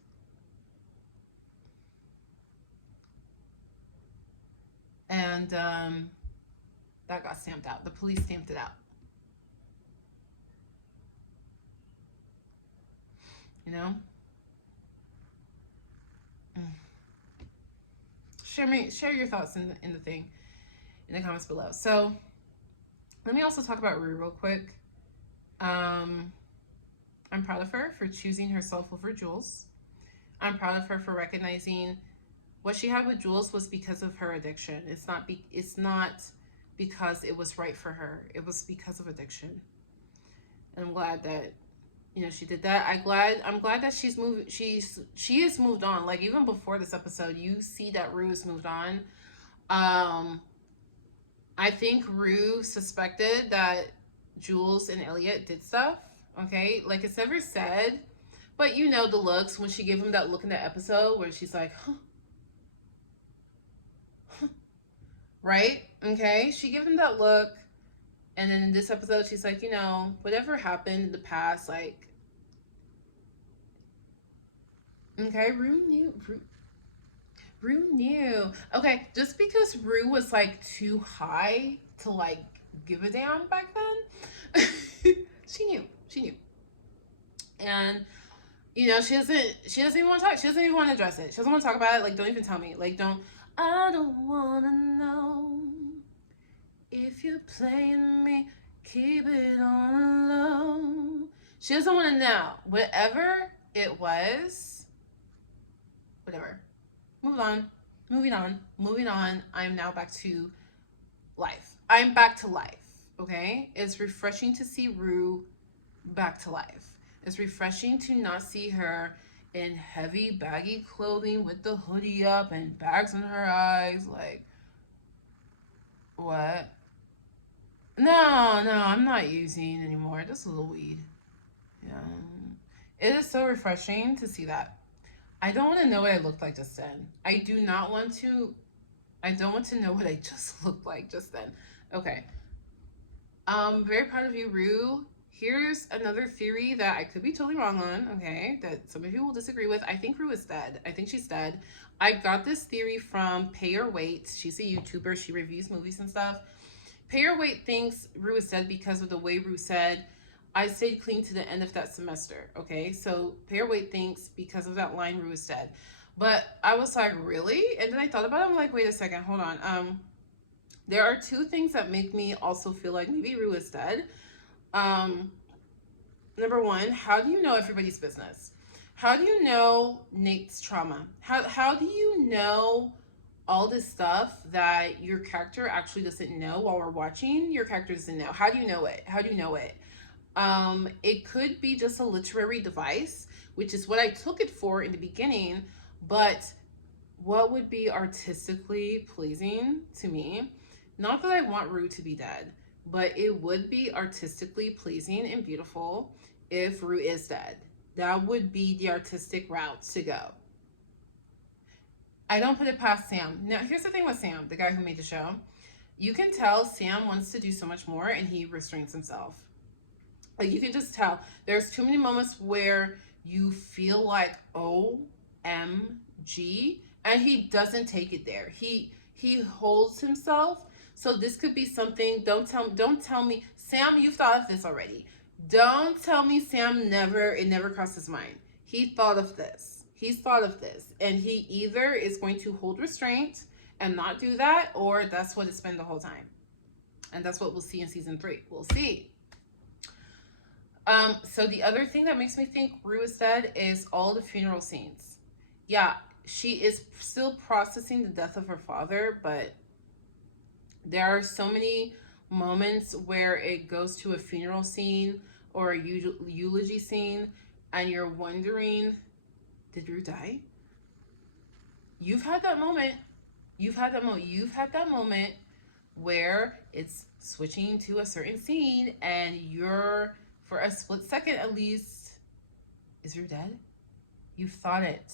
And that got stamped out. The police stamped it out. Share your thoughts in the thing in the comments below. So let me also talk about Rue real quick. I'm proud of her for choosing herself over Jules. I'm proud of her for recognizing what she had with Jules was because of her addiction. It's not because it was right for her. It was because of addiction. And I'm glad that she did that. I'm glad that she has moved on. Like, even before this episode, you see that Rue has moved on. I think Rue suspected that Jules and Elliot did stuff. Okay, like, it's never said, but the looks when she gave him that look in that episode where she's like, huh. Right? Okay, she gave him that look, and then in this episode she's like, whatever happened in the past, like, okay, Rue knew. Okay, just because Rue was like too high to like give a damn back then, she knew. And she doesn't even want to talk. She doesn't even want to address it. She doesn't want to talk about it. Like, don't even tell me. Like, I don't want to know if you're playing me. Keep it on low. She doesn't want to know. Whatever it was, whatever. Move on. Moving on. Moving on. I'm now back to life. I'm back to life. Okay? It's refreshing to see Rue back to life. It's refreshing to not see her in heavy, baggy clothing with the hoodie up and bags in her eyes. Like, what? No, no, I'm not using anymore. Just a little weed. Yeah. It is so refreshing to see that. I don't want to know what I looked like just then. I do not want to. I don't want to know what I just looked like just then. Okay. Very proud of you, Rue. Here's another theory that I could be totally wrong on, okay, that some of you will disagree with. I think Rue is dead. I think she's dead. I got this theory from Pay Your Weight. She's a YouTuber. She reviews movies and stuff. Pay Your Weight thinks Rue is dead because of the way Rue said, I stayed clean to the end of that semester, okay? So Pay Your Weight thinks because of that line, Rue is dead. But I was like, really? And then I thought about it. I'm like, wait a second, hold on. There are two things that make me also feel like maybe Rue is dead. Um, Number one, how do you know everybody's business? How do you know Nate's trauma? How do you know all this stuff that your character actually doesn't know while we're watching? Your character doesn't know. How do you know it? How do you know it? It could be just a literary device, which is what I took it for in the beginning, but what would be artistically pleasing to me? Not that I want Rue to be dead, but it would be artistically pleasing and beautiful if Rue is dead. That would be the artistic route to go. I don't put it past Sam. Now, here's the thing with Sam, the guy who made the show. You can tell Sam wants to do so much more and he restrains himself. Like, you can just tell. There's too many moments where you feel like, OMG, and he doesn't take it there. He holds himself. So this could be something. Don't tell me, Sam, you've thought of this already. Don't tell me Sam it never crossed his mind. He thought of this. He's thought of this. And he either is going to hold restraint and not do that, or that's what it's been the whole time. And that's what we'll see in season 3. We'll see. So the other thing that makes me think Rue is dead is all the funeral scenes. Yeah, she is still processing the death of her father, but there are so many moments where it goes to a funeral scene or a eulogy scene, and you're wondering, did Rue die? You've had that moment. You've had that moment where it's switching to a certain scene, and you're, for a split second at least, is Rue dead? You thought it.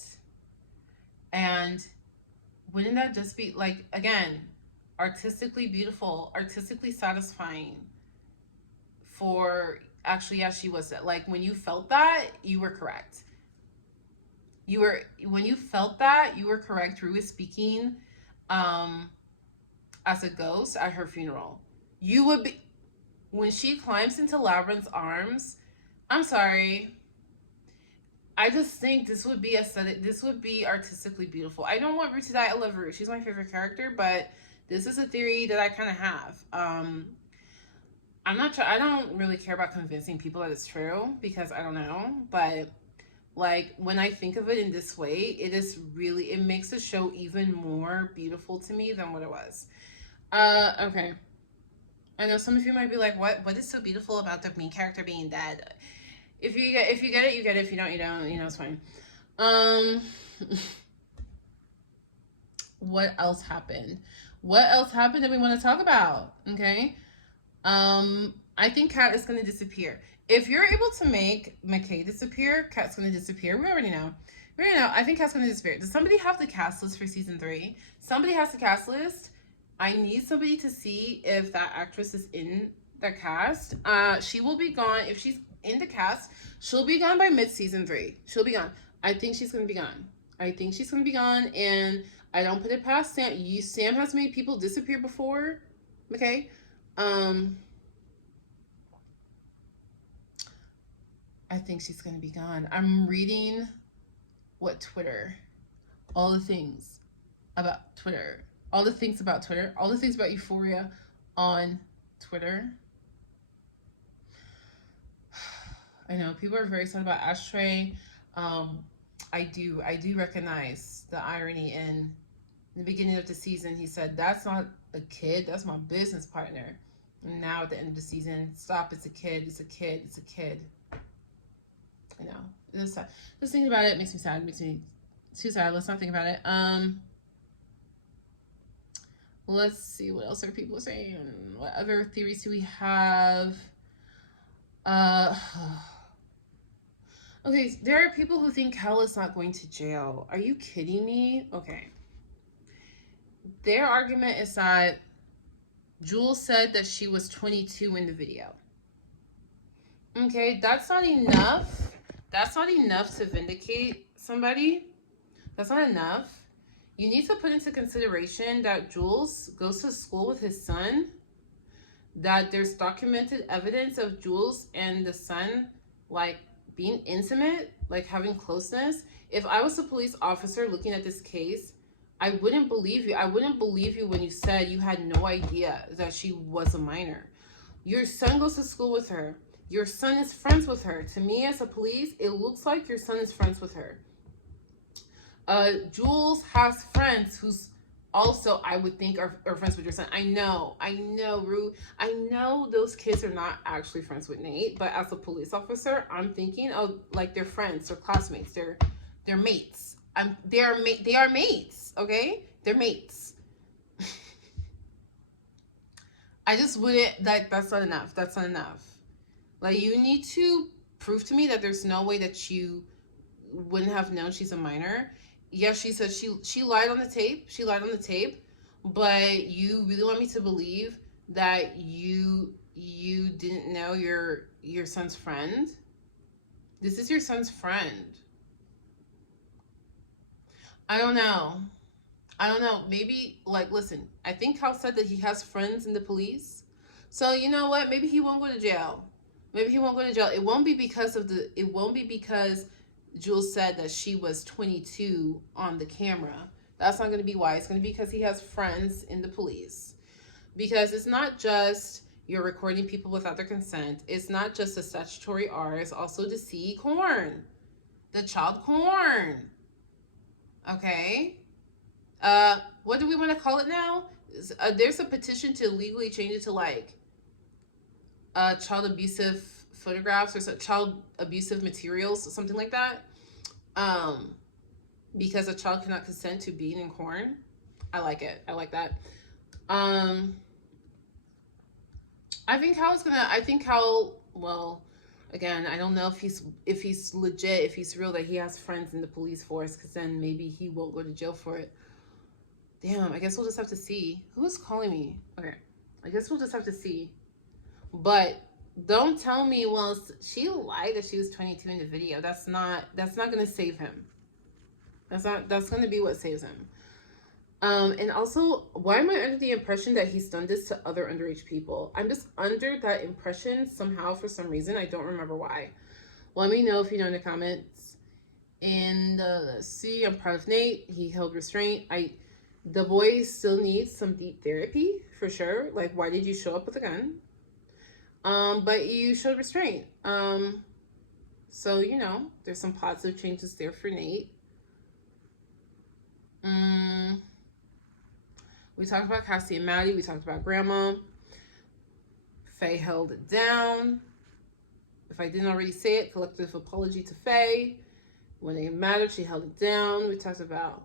And wouldn't that just be, like, again, artistically beautiful, artistically satisfying for, actually, yeah, she was dead. Like, when you felt that, you were correct. When you felt that, you were correct. Rue is speaking as a ghost at her funeral. You would be, when she climbs into Labyrinth's arms, I'm sorry, I just think this would be aesthetic. This would be artistically beautiful. I don't want Rue to die. I love Rue. She's my favorite character, but this is a theory that I kind of have. I'm not sure. I don't really care about convincing people that it's true because I don't know. But, like, when I think of it in this way, it makes the show even more beautiful to me than what it was. Okay. I know some of you might be like, what is so beautiful about the main character being dead? If you get it, you get it. If you don't, you don't. It's fine. What else happened? What else happened that we want to talk about? Okay. I think Kat is going to disappear. If you're able to make McKay disappear, Kat's going to disappear. We already know. I think Kat's going to disappear. Does somebody have the cast list for season 3? Somebody has the cast list. I need somebody to see if that actress is in the cast. She will be gone. If she's in the cast, she'll be gone by mid-season 3. She'll be gone. I think she's going to be gone. And I don't put it past Sam. Sam has made people disappear before. Okay? I think she's going to be gone. I'm reading all the things about Twitter, all the things about Euphoria on Twitter. I know people are very excited about Ashtray. I do recognize the irony in In the beginning of the season, he said, "That's not a kid. That's my business partner." And now at the end of the season, stop. It's a kid. It's a kid. It's a kid. I know. Just thinking about it makes me sad. It makes me too sad. Let's not think about it. Let's see what else are people saying. What other theories do we have? Uh, okay, there are people who think Kel is not going to jail. Are you kidding me? Okay. Their argument is that Jules said that she was 22 in the video. Okay, that's not enough. That's not enough to vindicate somebody. That's not enough. You need to put into consideration that Jules goes to school with his son, that there's documented evidence of Jules and the son, like, being intimate, like having closeness. If I was a police officer looking at this case, I wouldn't believe you. I wouldn't believe you when you said you had no idea that she was a minor. Your son goes to school with her. Your son is friends with her. To me, as a police, it looks like your son is friends with her. Jules has friends who's also, I would think, are friends with your son. I know, Rue. I know those kids are not actually friends with Nate, but as a police officer, I'm thinking of, like, they're friends, they're classmates, they're mates. They are mates, okay? They're mates. I just wouldn't, that's not enough. That's not enough. Like, you need to prove to me that there's no way that you wouldn't have known she's a minor. Yes, she said she lied on the tape. She lied on the tape, but you really want me to believe that you didn't know your son's friend? This is your son's friend. I don't know. Maybe, like, listen, I think Cal said that he has friends in the police. So, you know what? Maybe he won't go to jail. It won't be because Jules said that she was 22 on the camera. That's not going to be why. It's going to be because he has friends in the police. Because it's not just you're recording people without their consent. It's not just a statutory R. It's also to see corn. The child corn. Okay? What do we want to call it now? There's a petition to legally change it to, like, child abusive photographs or child abusive materials or something like that, because a child cannot consent to being in corn. I like it. I like that. I think Hal, well, again, I don't know if he's legit, if he's real, that he has friends in the police force, because then maybe he won't go to jail for it. Damn, I guess we'll just have to see. Who is calling me? Okay, I guess we'll just have to see. But don't tell me, well, she lied that she was 22 in the video. That's not going to save him. That's going to be what saves him. And also, why am I under the impression that he's done this to other underage people? I'm just under that impression somehow, for some reason. I don't remember why. Let me know if you know in the comments. And let's see, I'm proud of Nate. He held restraint. The boy still needs some deep therapy, for sure. Like, why did you show up with a gun? But you showed restraint. So, you know, there's some positive changes there for Nate. We talked about Cassie and Maddie. We talked about Grandma. Faye held it down. If I didn't already say it, collective apology to Faye. When it mattered, she held it down. We talked about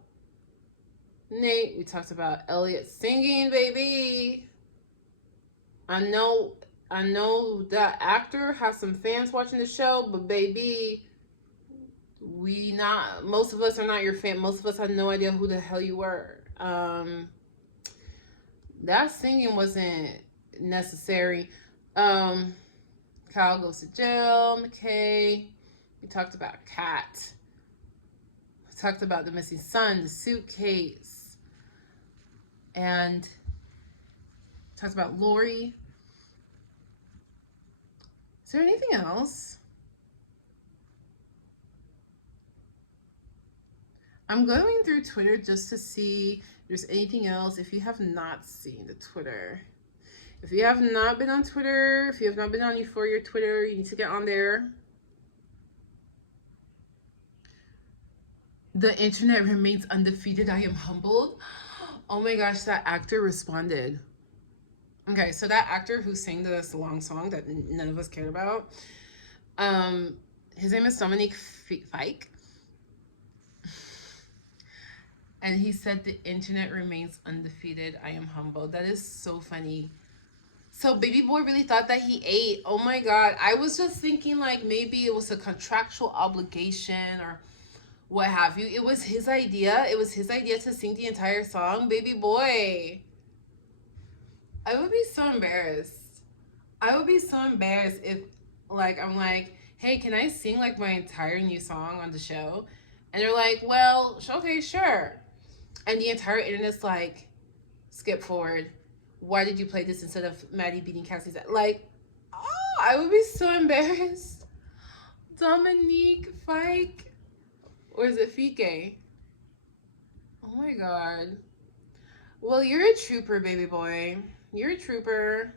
Nate. We talked about Elliot singing, baby. I know that actor has some fans watching the show, but baby, most of us are not your fan. Most of us had no idea who the hell you were. That singing wasn't necessary. Kyle goes to jail. McKay. We talked about Kat. We talked about the missing son, the suitcase, and talked about Lori. Is there anything else? I'm going through Twitter just to see if there's anything else. If you have not seen the Twitter, if you have not been on Twitter, if you have not been on Euphoria Twitter, you need to get on there. The internet remains undefeated. I am humbled. Oh my gosh, that actor responded. Okay, so that actor who sang this long song that none of us cared about, um, his name is Dominique Fike, and he said the internet remains undefeated. I am humbled. That is so funny. So baby boy really thought that he ate. Oh my god. I was just thinking like maybe it was a contractual obligation or what have you. It was his idea. It was his idea to sing the entire song. Baby boy. I would be so embarrassed. I would be so embarrassed if like I'm like, hey, can I sing like my entire new song on the show? And they're like, well, okay, sure. And the entire internet's like, skip forward. Why did you play this instead of Maddie beating Cassie's? Like, oh, I would be so embarrassed. Dominique Fike. Or is it Fike? Oh my god. Well, you're a trooper, baby boy. You're a trooper.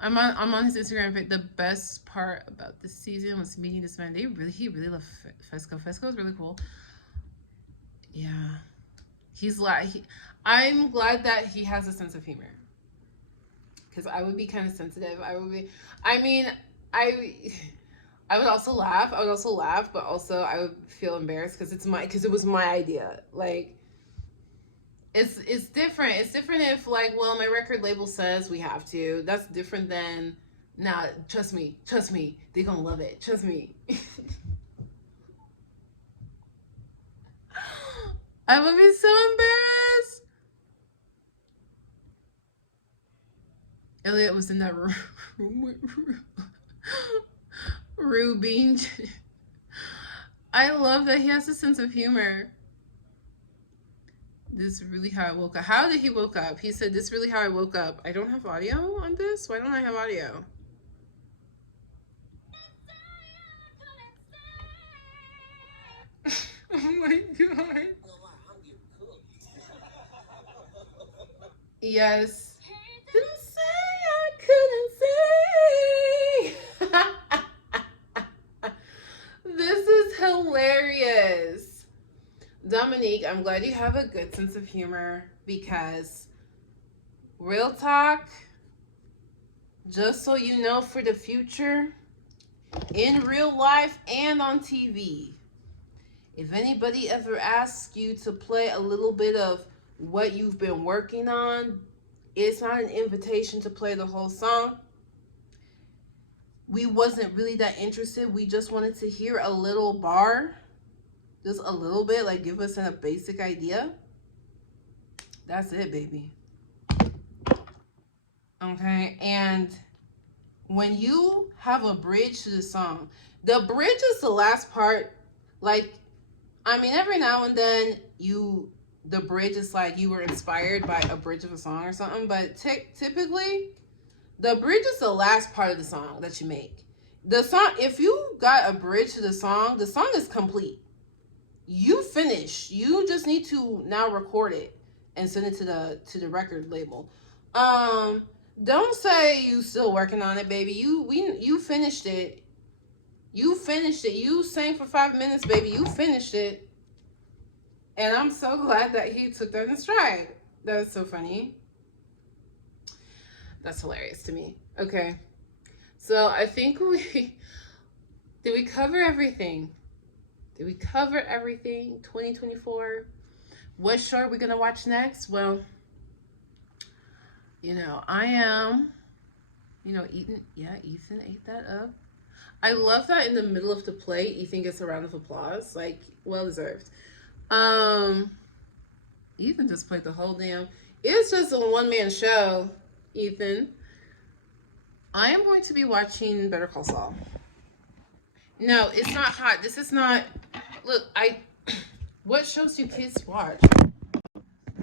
I'm on his Instagram. The best part about this season was meeting this man. He really loved Fesco. Fesco is really cool. Yeah. He's like, I'm glad that he has a sense of humor. Because I would be kind of sensitive. I mean, I would also laugh. But also I would feel embarrassed because it was my idea. Like, it's different. It's different if like, well, my record label says we have to. That's different than, nah, trust me, they're gonna love it. Trust me. I would be so embarrassed. Elliot was in that room with Ruby. I love that he has a sense of humor. This is really how I woke up. How did he woke up? He said, this is really how I woke up. I don't have audio on this? Why don't I have audio? Oh my god. Yes. Didn't say I couldn't sing. This is hilarious. Dominique, I'm glad you have a good sense of humor because real talk, just so you know for the future, in real life and on TV, if anybody ever asks you to play a little bit of what you've been working on, it's not an invitation to play the whole song. We wasn't really that interested. We just wanted to hear a little bar, just a little bit, like give us a basic idea. That's it, baby. Okay, and when you have a bridge to the song, the bridge is the last part. Like, I mean, every now and then the bridge is like you were inspired by a bridge of a song or something, but typically the bridge is the last part of the song that you make. The song, if you got a bridge to the song is complete. You finish. You just need to now record it and send it to the record label. Don't say you still working on it, baby. You finished it. You finished it. You sang for 5 minutes, baby. You finished it. And I'm so glad that he took that in stride. That is so funny. That's hilarious to me. Okay. So I think did we cover everything? Did we cover everything? 2024. What show are we going to watch next? Well, I am, Ethan ate that up. I love that in the middle of the play, Ethan gets a round of applause. Like, well deserved. Ethan just played the whole damn. It's just a one-man show, Ethan. I am going to be watching Better Call Saul. No, it's not hot. This is not. Look, what shows do kids watch?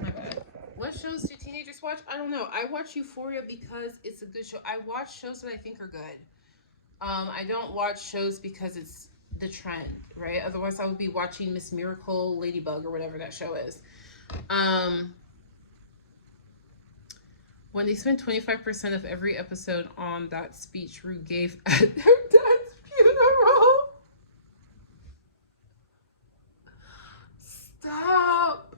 My bad. What shows do teenagers watch? I don't know. I watch Euphoria because it's a good show. I watch shows that I think are good. I don't watch shows because it's the trend, right? Otherwise, I would be watching Miss Miracle, Ladybug, or whatever that show is. When they spent 25% of every episode on that speech Rue gave at their dad's funeral. Stop.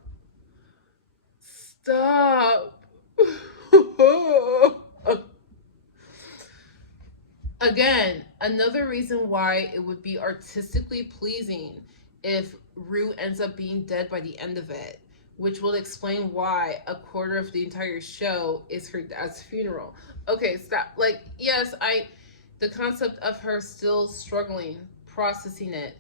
Again, another reason why it would be artistically pleasing if Rue ends up being dead by the end of it, which will explain why a quarter of the entire show is her dad's funeral. Okay, stop. Like, yes, the concept of her still struggling, processing it,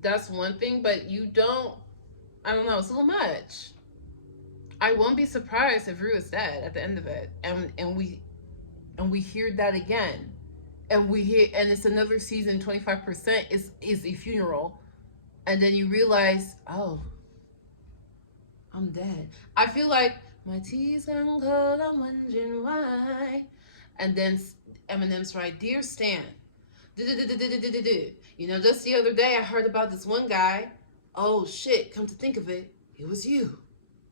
that's one thing, but I don't know, it's a little much. I won't be surprised if Rue is dead at the end of it, and we hear that again, and it's another season. 25% is a funeral, and then you realize, oh, I'm dead. I feel like my tea's gone cold. I'm wondering why, and then Eminem's right, dear Stan. You know, just the other day I heard about this one guy. Oh shit! Come to think of it, it was you.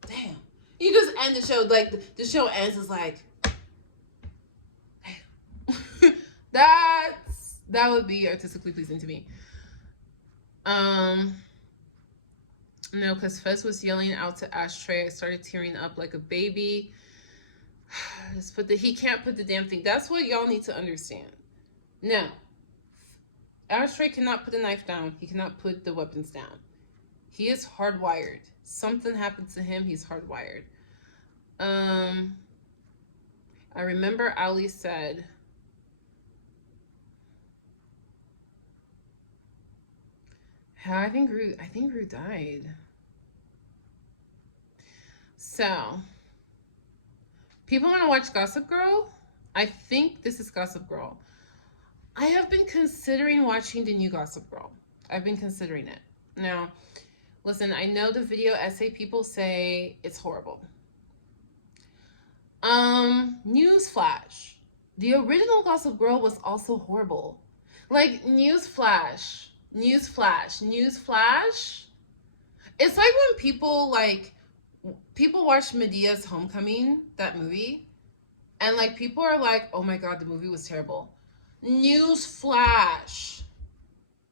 Damn. You just end the show like the show ends is like, damn. That would be artistically pleasing to me. No, because Fez was yelling out to Ashtray. I started tearing up like a baby. He can't put the damn thing. That's what y'all need to understand. Now, Ashtray cannot put the knife down. He cannot put the weapons down. He is hardwired. Something happened to him. He's hardwired. I remember Ali said, I think Rue died. So, people want to watch Gossip Girl? I think this is Gossip Girl. I have been considering watching the new Gossip Girl. I've been considering it. Now, listen, I know the video essay people say it's horrible. Newsflash. The original Gossip Girl was also horrible. Like, newsflash. It's like when people watch Medea's Homecoming, that movie, and like people are like, oh my god, the movie was terrible. Newsflash.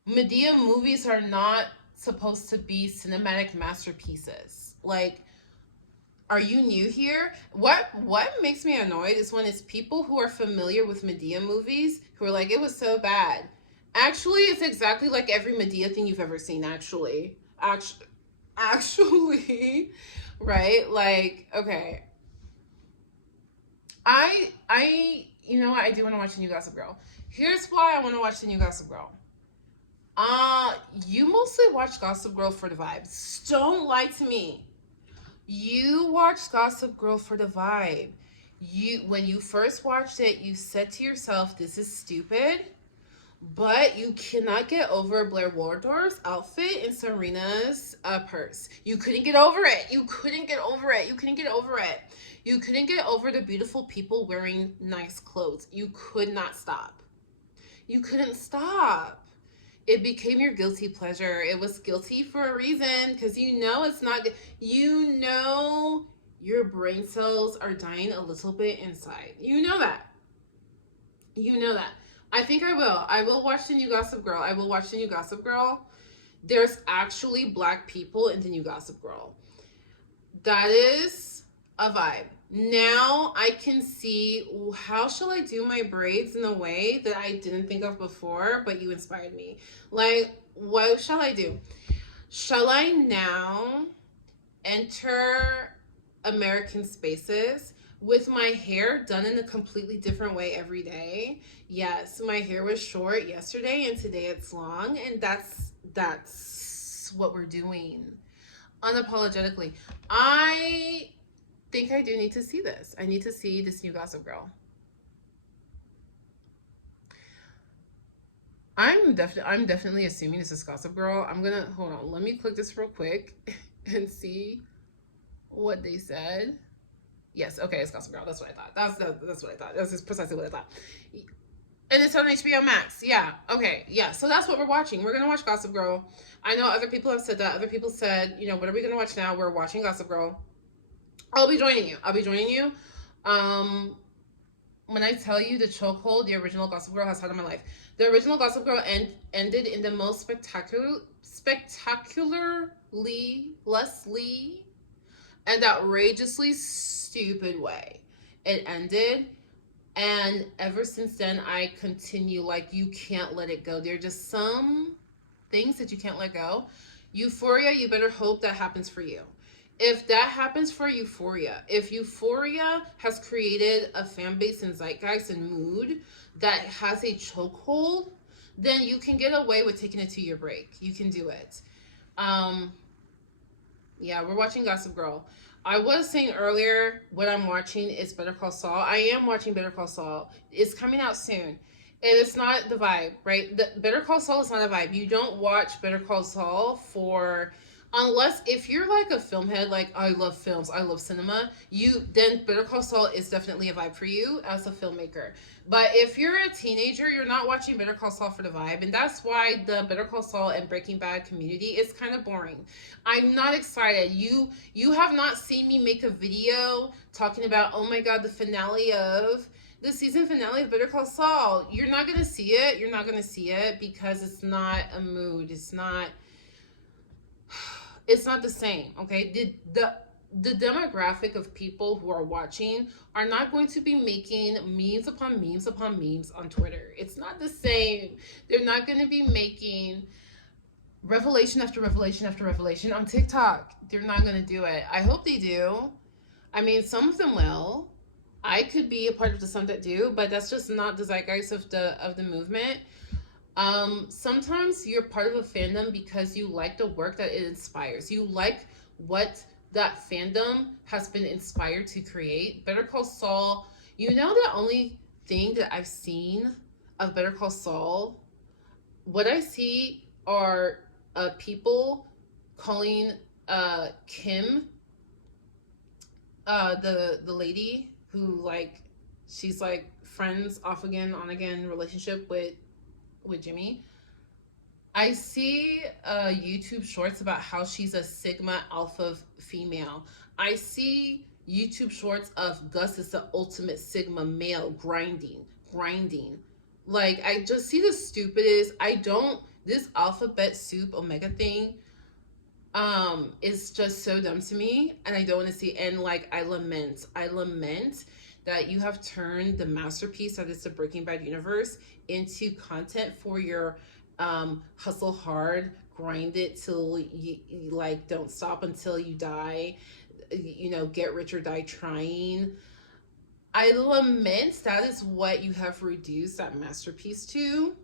Medea movies are not supposed to be cinematic masterpieces. Like, are you new here? What makes me annoyed is when it's people who are familiar with Medea movies who are like, it was so bad. Actually, it's exactly like every Medea thing you've ever seen, actually, right? Like, okay. You know what? I do want to watch the new Gossip Girl. Here's why I want to watch the new Gossip Girl. You mostly watch Gossip Girl for the vibes. Don't lie to me. You watched Gossip Girl for the vibe. When you first watched it, you said to yourself, this is stupid, but you cannot get over Blair Waldorf's outfit and Serena's purse. You couldn't get over it. You couldn't get over it. You couldn't get over the beautiful people wearing nice clothes. You could not stop. You couldn't stop. It became your guilty pleasure. It was guilty for a reason, because you know it's not good. You know your brain cells are dying a little bit inside. You know that. I think I will. I will watch the new Gossip Girl. There's actually black people in the new Gossip Girl. That is a vibe. Now I can see, how shall I do my braids in a way that I didn't think of before, but you inspired me. Like, what shall I do? Shall I now enter American Spaces with my hair done in a completely different way every day? Yes, my hair was short yesterday and today it's long, and that's what we're doing unapologetically. I think I do need to see this. I need to see this new Gossip Girl. I'm definitely assuming this is Gossip Girl. I'm gonna hold on. Let me click this real quick and see what they said. Yes, okay, it's Gossip Girl. That's what I thought. That's what I thought. That's just precisely what I thought. And it's on HBO Max. Yeah. Okay. Yeah. So that's what we're watching. We're gonna watch Gossip Girl. I know other people have said that. Other people said, you know, what are we gonna watch now? We're watching Gossip Girl. I'll be joining you. When I tell you the chokehold the original Gossip Girl has had in my life, the original Gossip Girl ended in the most spectacularly, and outrageously stupid way. It ended And ever since then, I continue, like, you can't let it go. There are just some things that you can't let go. Euphoria, you better hope that happens for you. If that happens for Euphoria, if Euphoria has created a fan base and zeitgeist and mood that has a chokehold, then you can get away with taking a 2 year break. You can do it. Um, yeah, we're watching Gossip Girl. I was saying earlier what I'm watching is Better Call Saul. I am watching Better Call Saul. It's coming out soon. And it's not the vibe, right? The Better Call Saul is not a vibe. You don't watch Better Call Saul for, unless if you're like a film head, like I love films, I love cinema, you then Better Call Saul is definitely a vibe for you as a filmmaker. But if you're a teenager, you're not watching Better Call Saul for the vibe, and that's why the Better Call Saul and Breaking Bad community is kind of boring. I'm not excited. You have not seen me make a video talking about, oh my god, the finale of the season finale of Better Call Saul. You're not gonna see it. You're not gonna see it because it's not a mood. It's not. It's not the same. Okay. The demographic of people who are watching are not going to be making memes upon memes upon memes on Twitter. It's not the same. They're not going to be making revelation after revelation after revelation on TikTok. They're not going to do it. I hope they do. I mean, some of them will. I could be a part of the some that do, but that's just not the zeitgeist of the movement. Sometimes you're part of a fandom because you like the work that it inspires. You like what that fandom has been inspired to create. Better Call Saul, you know, the only thing that I've seen of Better Call Saul, what I see are people calling Kim, the lady who, like, she's like friends off again on again relationship with Jimmy. I see YouTube shorts about how she's a Sigma Alpha female. I see YouTube shorts of Gus is the ultimate Sigma male grinding. Like, I just see the stupidest. I don't, this alphabet soup omega thing is just so dumb to me, and I don't want to see. And like, I lament that you have turned the masterpiece that is the Breaking Bad universe into content for your hustle hard, grind it till you like don't stop until you die, you know, get rich or die trying. I lament that is what you have reduced that masterpiece to.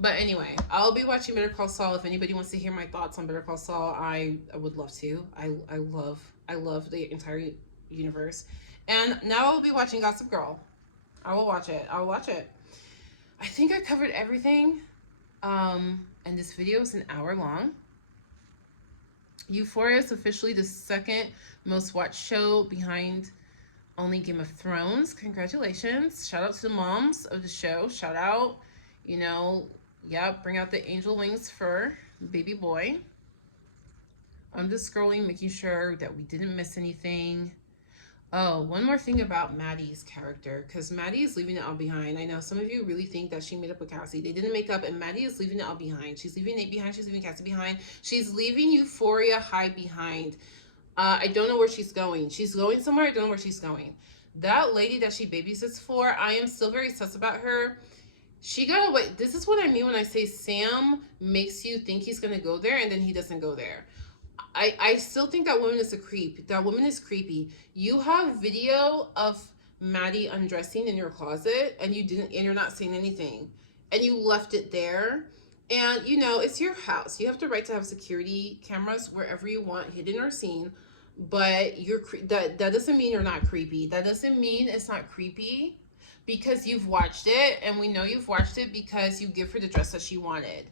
But anyway, I'll be watching Better Call Saul. If anybody wants to hear my thoughts on Better Call Saul, I would love to. I love the entire universe. And now I'll be watching Gossip Girl. I will watch it. I will watch it. I think I covered everything. And this video is an hour long. Euphoria is officially the second most watched show behind only Game of Thrones. Congratulations. Shout out to the moms of the show. Shout out. You know, yeah, bring out the angel wings for baby boy. I'm just scrolling, making sure that we didn't miss anything. Oh, one more thing about Maddie's character, because Maddie is leaving it all behind. I know some of you really think that she made up with Cassie. They didn't make up, and Maddie is leaving it all behind. She's leaving Nate behind. She's leaving Cassie behind. She's leaving Euphoria High behind. I don't know where she's going. She's going somewhere. I don't know where she's going. That lady that she babysits for, I am still very sus about her. She got away. This is what I mean when I say Sam makes you think he's going to go there, and then he doesn't go there. I still think that woman is a creep. That woman is creepy. You have video of Maddie undressing in your closet, and you're not saying anything, and you left it there. And you know, it's your house. You have the right to have security cameras wherever you want, hidden or seen. But that doesn't mean you're not creepy. That doesn't mean it's not creepy because you've watched it, and we know you've watched it because you give her the dress that she wanted.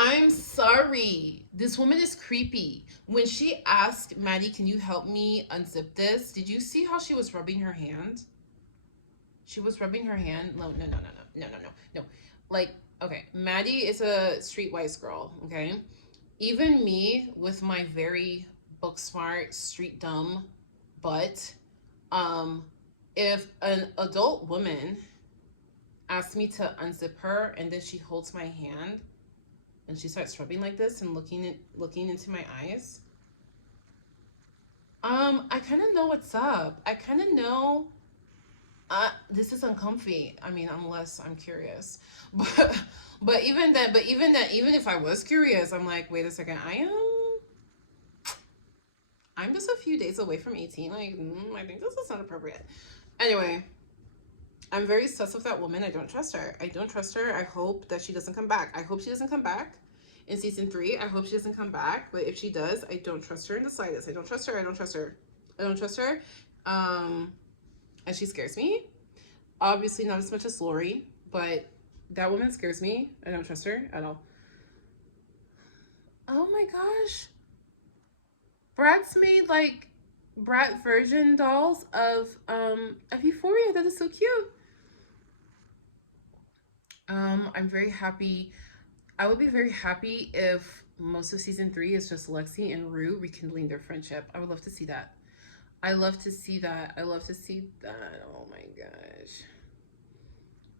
I'm sorry. This woman is creepy. When she asked Maddie, can you help me unzip this? Did you see how she was rubbing her hand? She was rubbing her hand. No. Like, okay, Maddie is a streetwise girl, okay? Even me with my very book smart, street dumb butt, if an adult woman asks me to unzip her and then she holds my hand, and she starts rubbing like this and looking into my eyes, I kind of know what's up. I kind of know. This is uncomfy. I mean, unless I'm curious, but even if I was curious, I'm like, wait a second. I'm just a few days away from 18. Like, I think this is not appropriate. Anyway, I'm very sus with that woman. I don't trust her. I don't trust her. I hope that she doesn't come back. I hope she doesn't come back in season 3. I hope she doesn't come back. But if she does, I don't trust her in the slightest. I don't trust her. I don't trust her. I don't trust her. Um, and she scares me. Obviously, not as much as Lori, but that woman scares me. I don't trust her at all. Oh my gosh. Brat's made like Brat version dolls of Euphoria. That is so cute. I'm very happy. I would be very happy if most of season 3 is just Lexi and Rue rekindling their friendship. I would love to see that. I love to see that. I love to see that. Oh my gosh.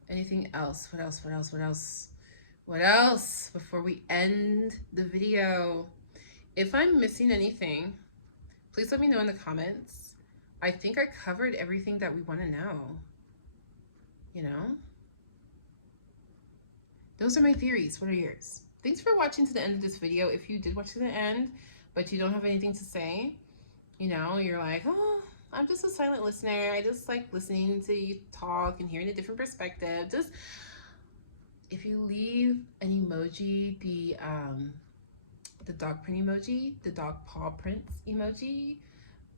Anything else? What else? What else? What else? What else before we end the video? If I'm missing anything, please let me know in the comments. I think I covered everything that we want to know. You know? Those are my theories. What are yours? Thanks for watching to the end of this video. If you did watch to the end, but you don't have anything to say, you know, you're like, oh, I'm just a silent listener. I just like listening to you talk and hearing a different perspective. Just, if you leave an emoji, the dog print emoji, the dog paw prints emoji,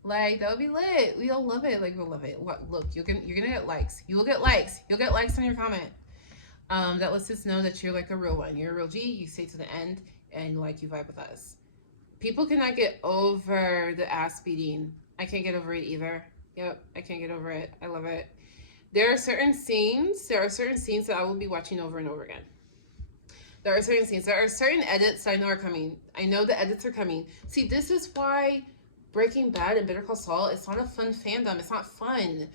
like that would be lit. We all love it. Like we'll love it. What? Look, you're gonna get likes. You will get likes. You'll get likes on your comment. That lets us know that you're like a real one. You're a real G. You stay to the end and like you vibe with us. People cannot get over the ass beating. I can't get over it either. Yep, I can't get over it. I love it. There are certain scenes that I will be watching over and over again. There are certain edits that I know are coming. I know the edits are coming. See, this is why Breaking Bad and Better Call Saul, it's not a fun fandom. It's not fun.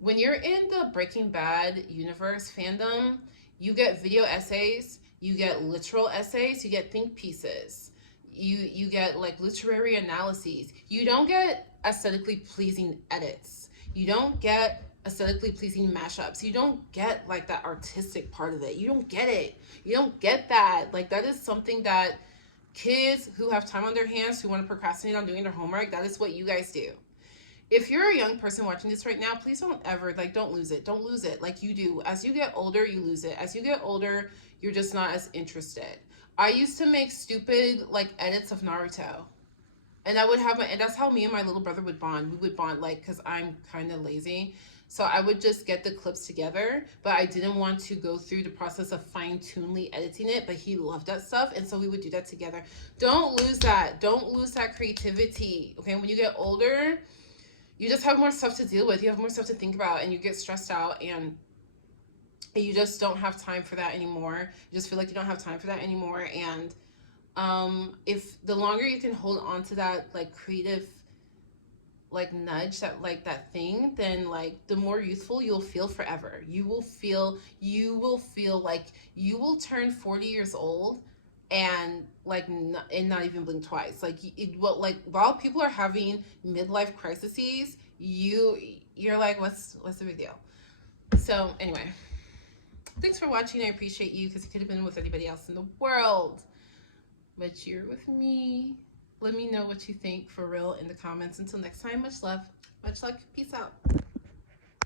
When you're in the Breaking Bad universe fandom, you get video essays, you get literal essays, you get think pieces, you get like literary analyses. You don't get aesthetically pleasing edits. You don't get aesthetically pleasing mashups. You don't get like that artistic part of it. You don't get it. You don't get that. Like that is something that kids who have time on their hands, who want to procrastinate on doing their homework, that is what you guys do. If you're a young person watching this right now, please don't ever, like, don't lose it. Don't lose it like you do. As you get older, you lose it. As you get older, you're just not as interested. I used to make stupid, like, edits of Naruto. And I would have and that's how me and my little brother would bond. We would bond, like, because I'm kind of lazy. So I would just get the clips together, but I didn't want to go through the process of fine-tunely editing it, but he loved that stuff, and so we would do that together. Don't lose that. Don't lose that creativity, okay? When you get older, you just have more stuff to deal with. You have more stuff to think about, and you get stressed out, and you just don't have time for that anymore. You just feel like you don't have time for that anymore. And if the longer you can hold on to that like creative like nudge, that like that thing, then like the more youthful you'll feel forever. You will feel like you will turn 40 years old and like and not even blink twice. Like it will, like while people are having midlife crises, you're like, what's the big deal? So anyway, thanks for watching. I appreciate you, because you could have been with anybody else in the world, but you're with me. Let me know what you think for real in the comments. Until next time, much love, much luck, peace out.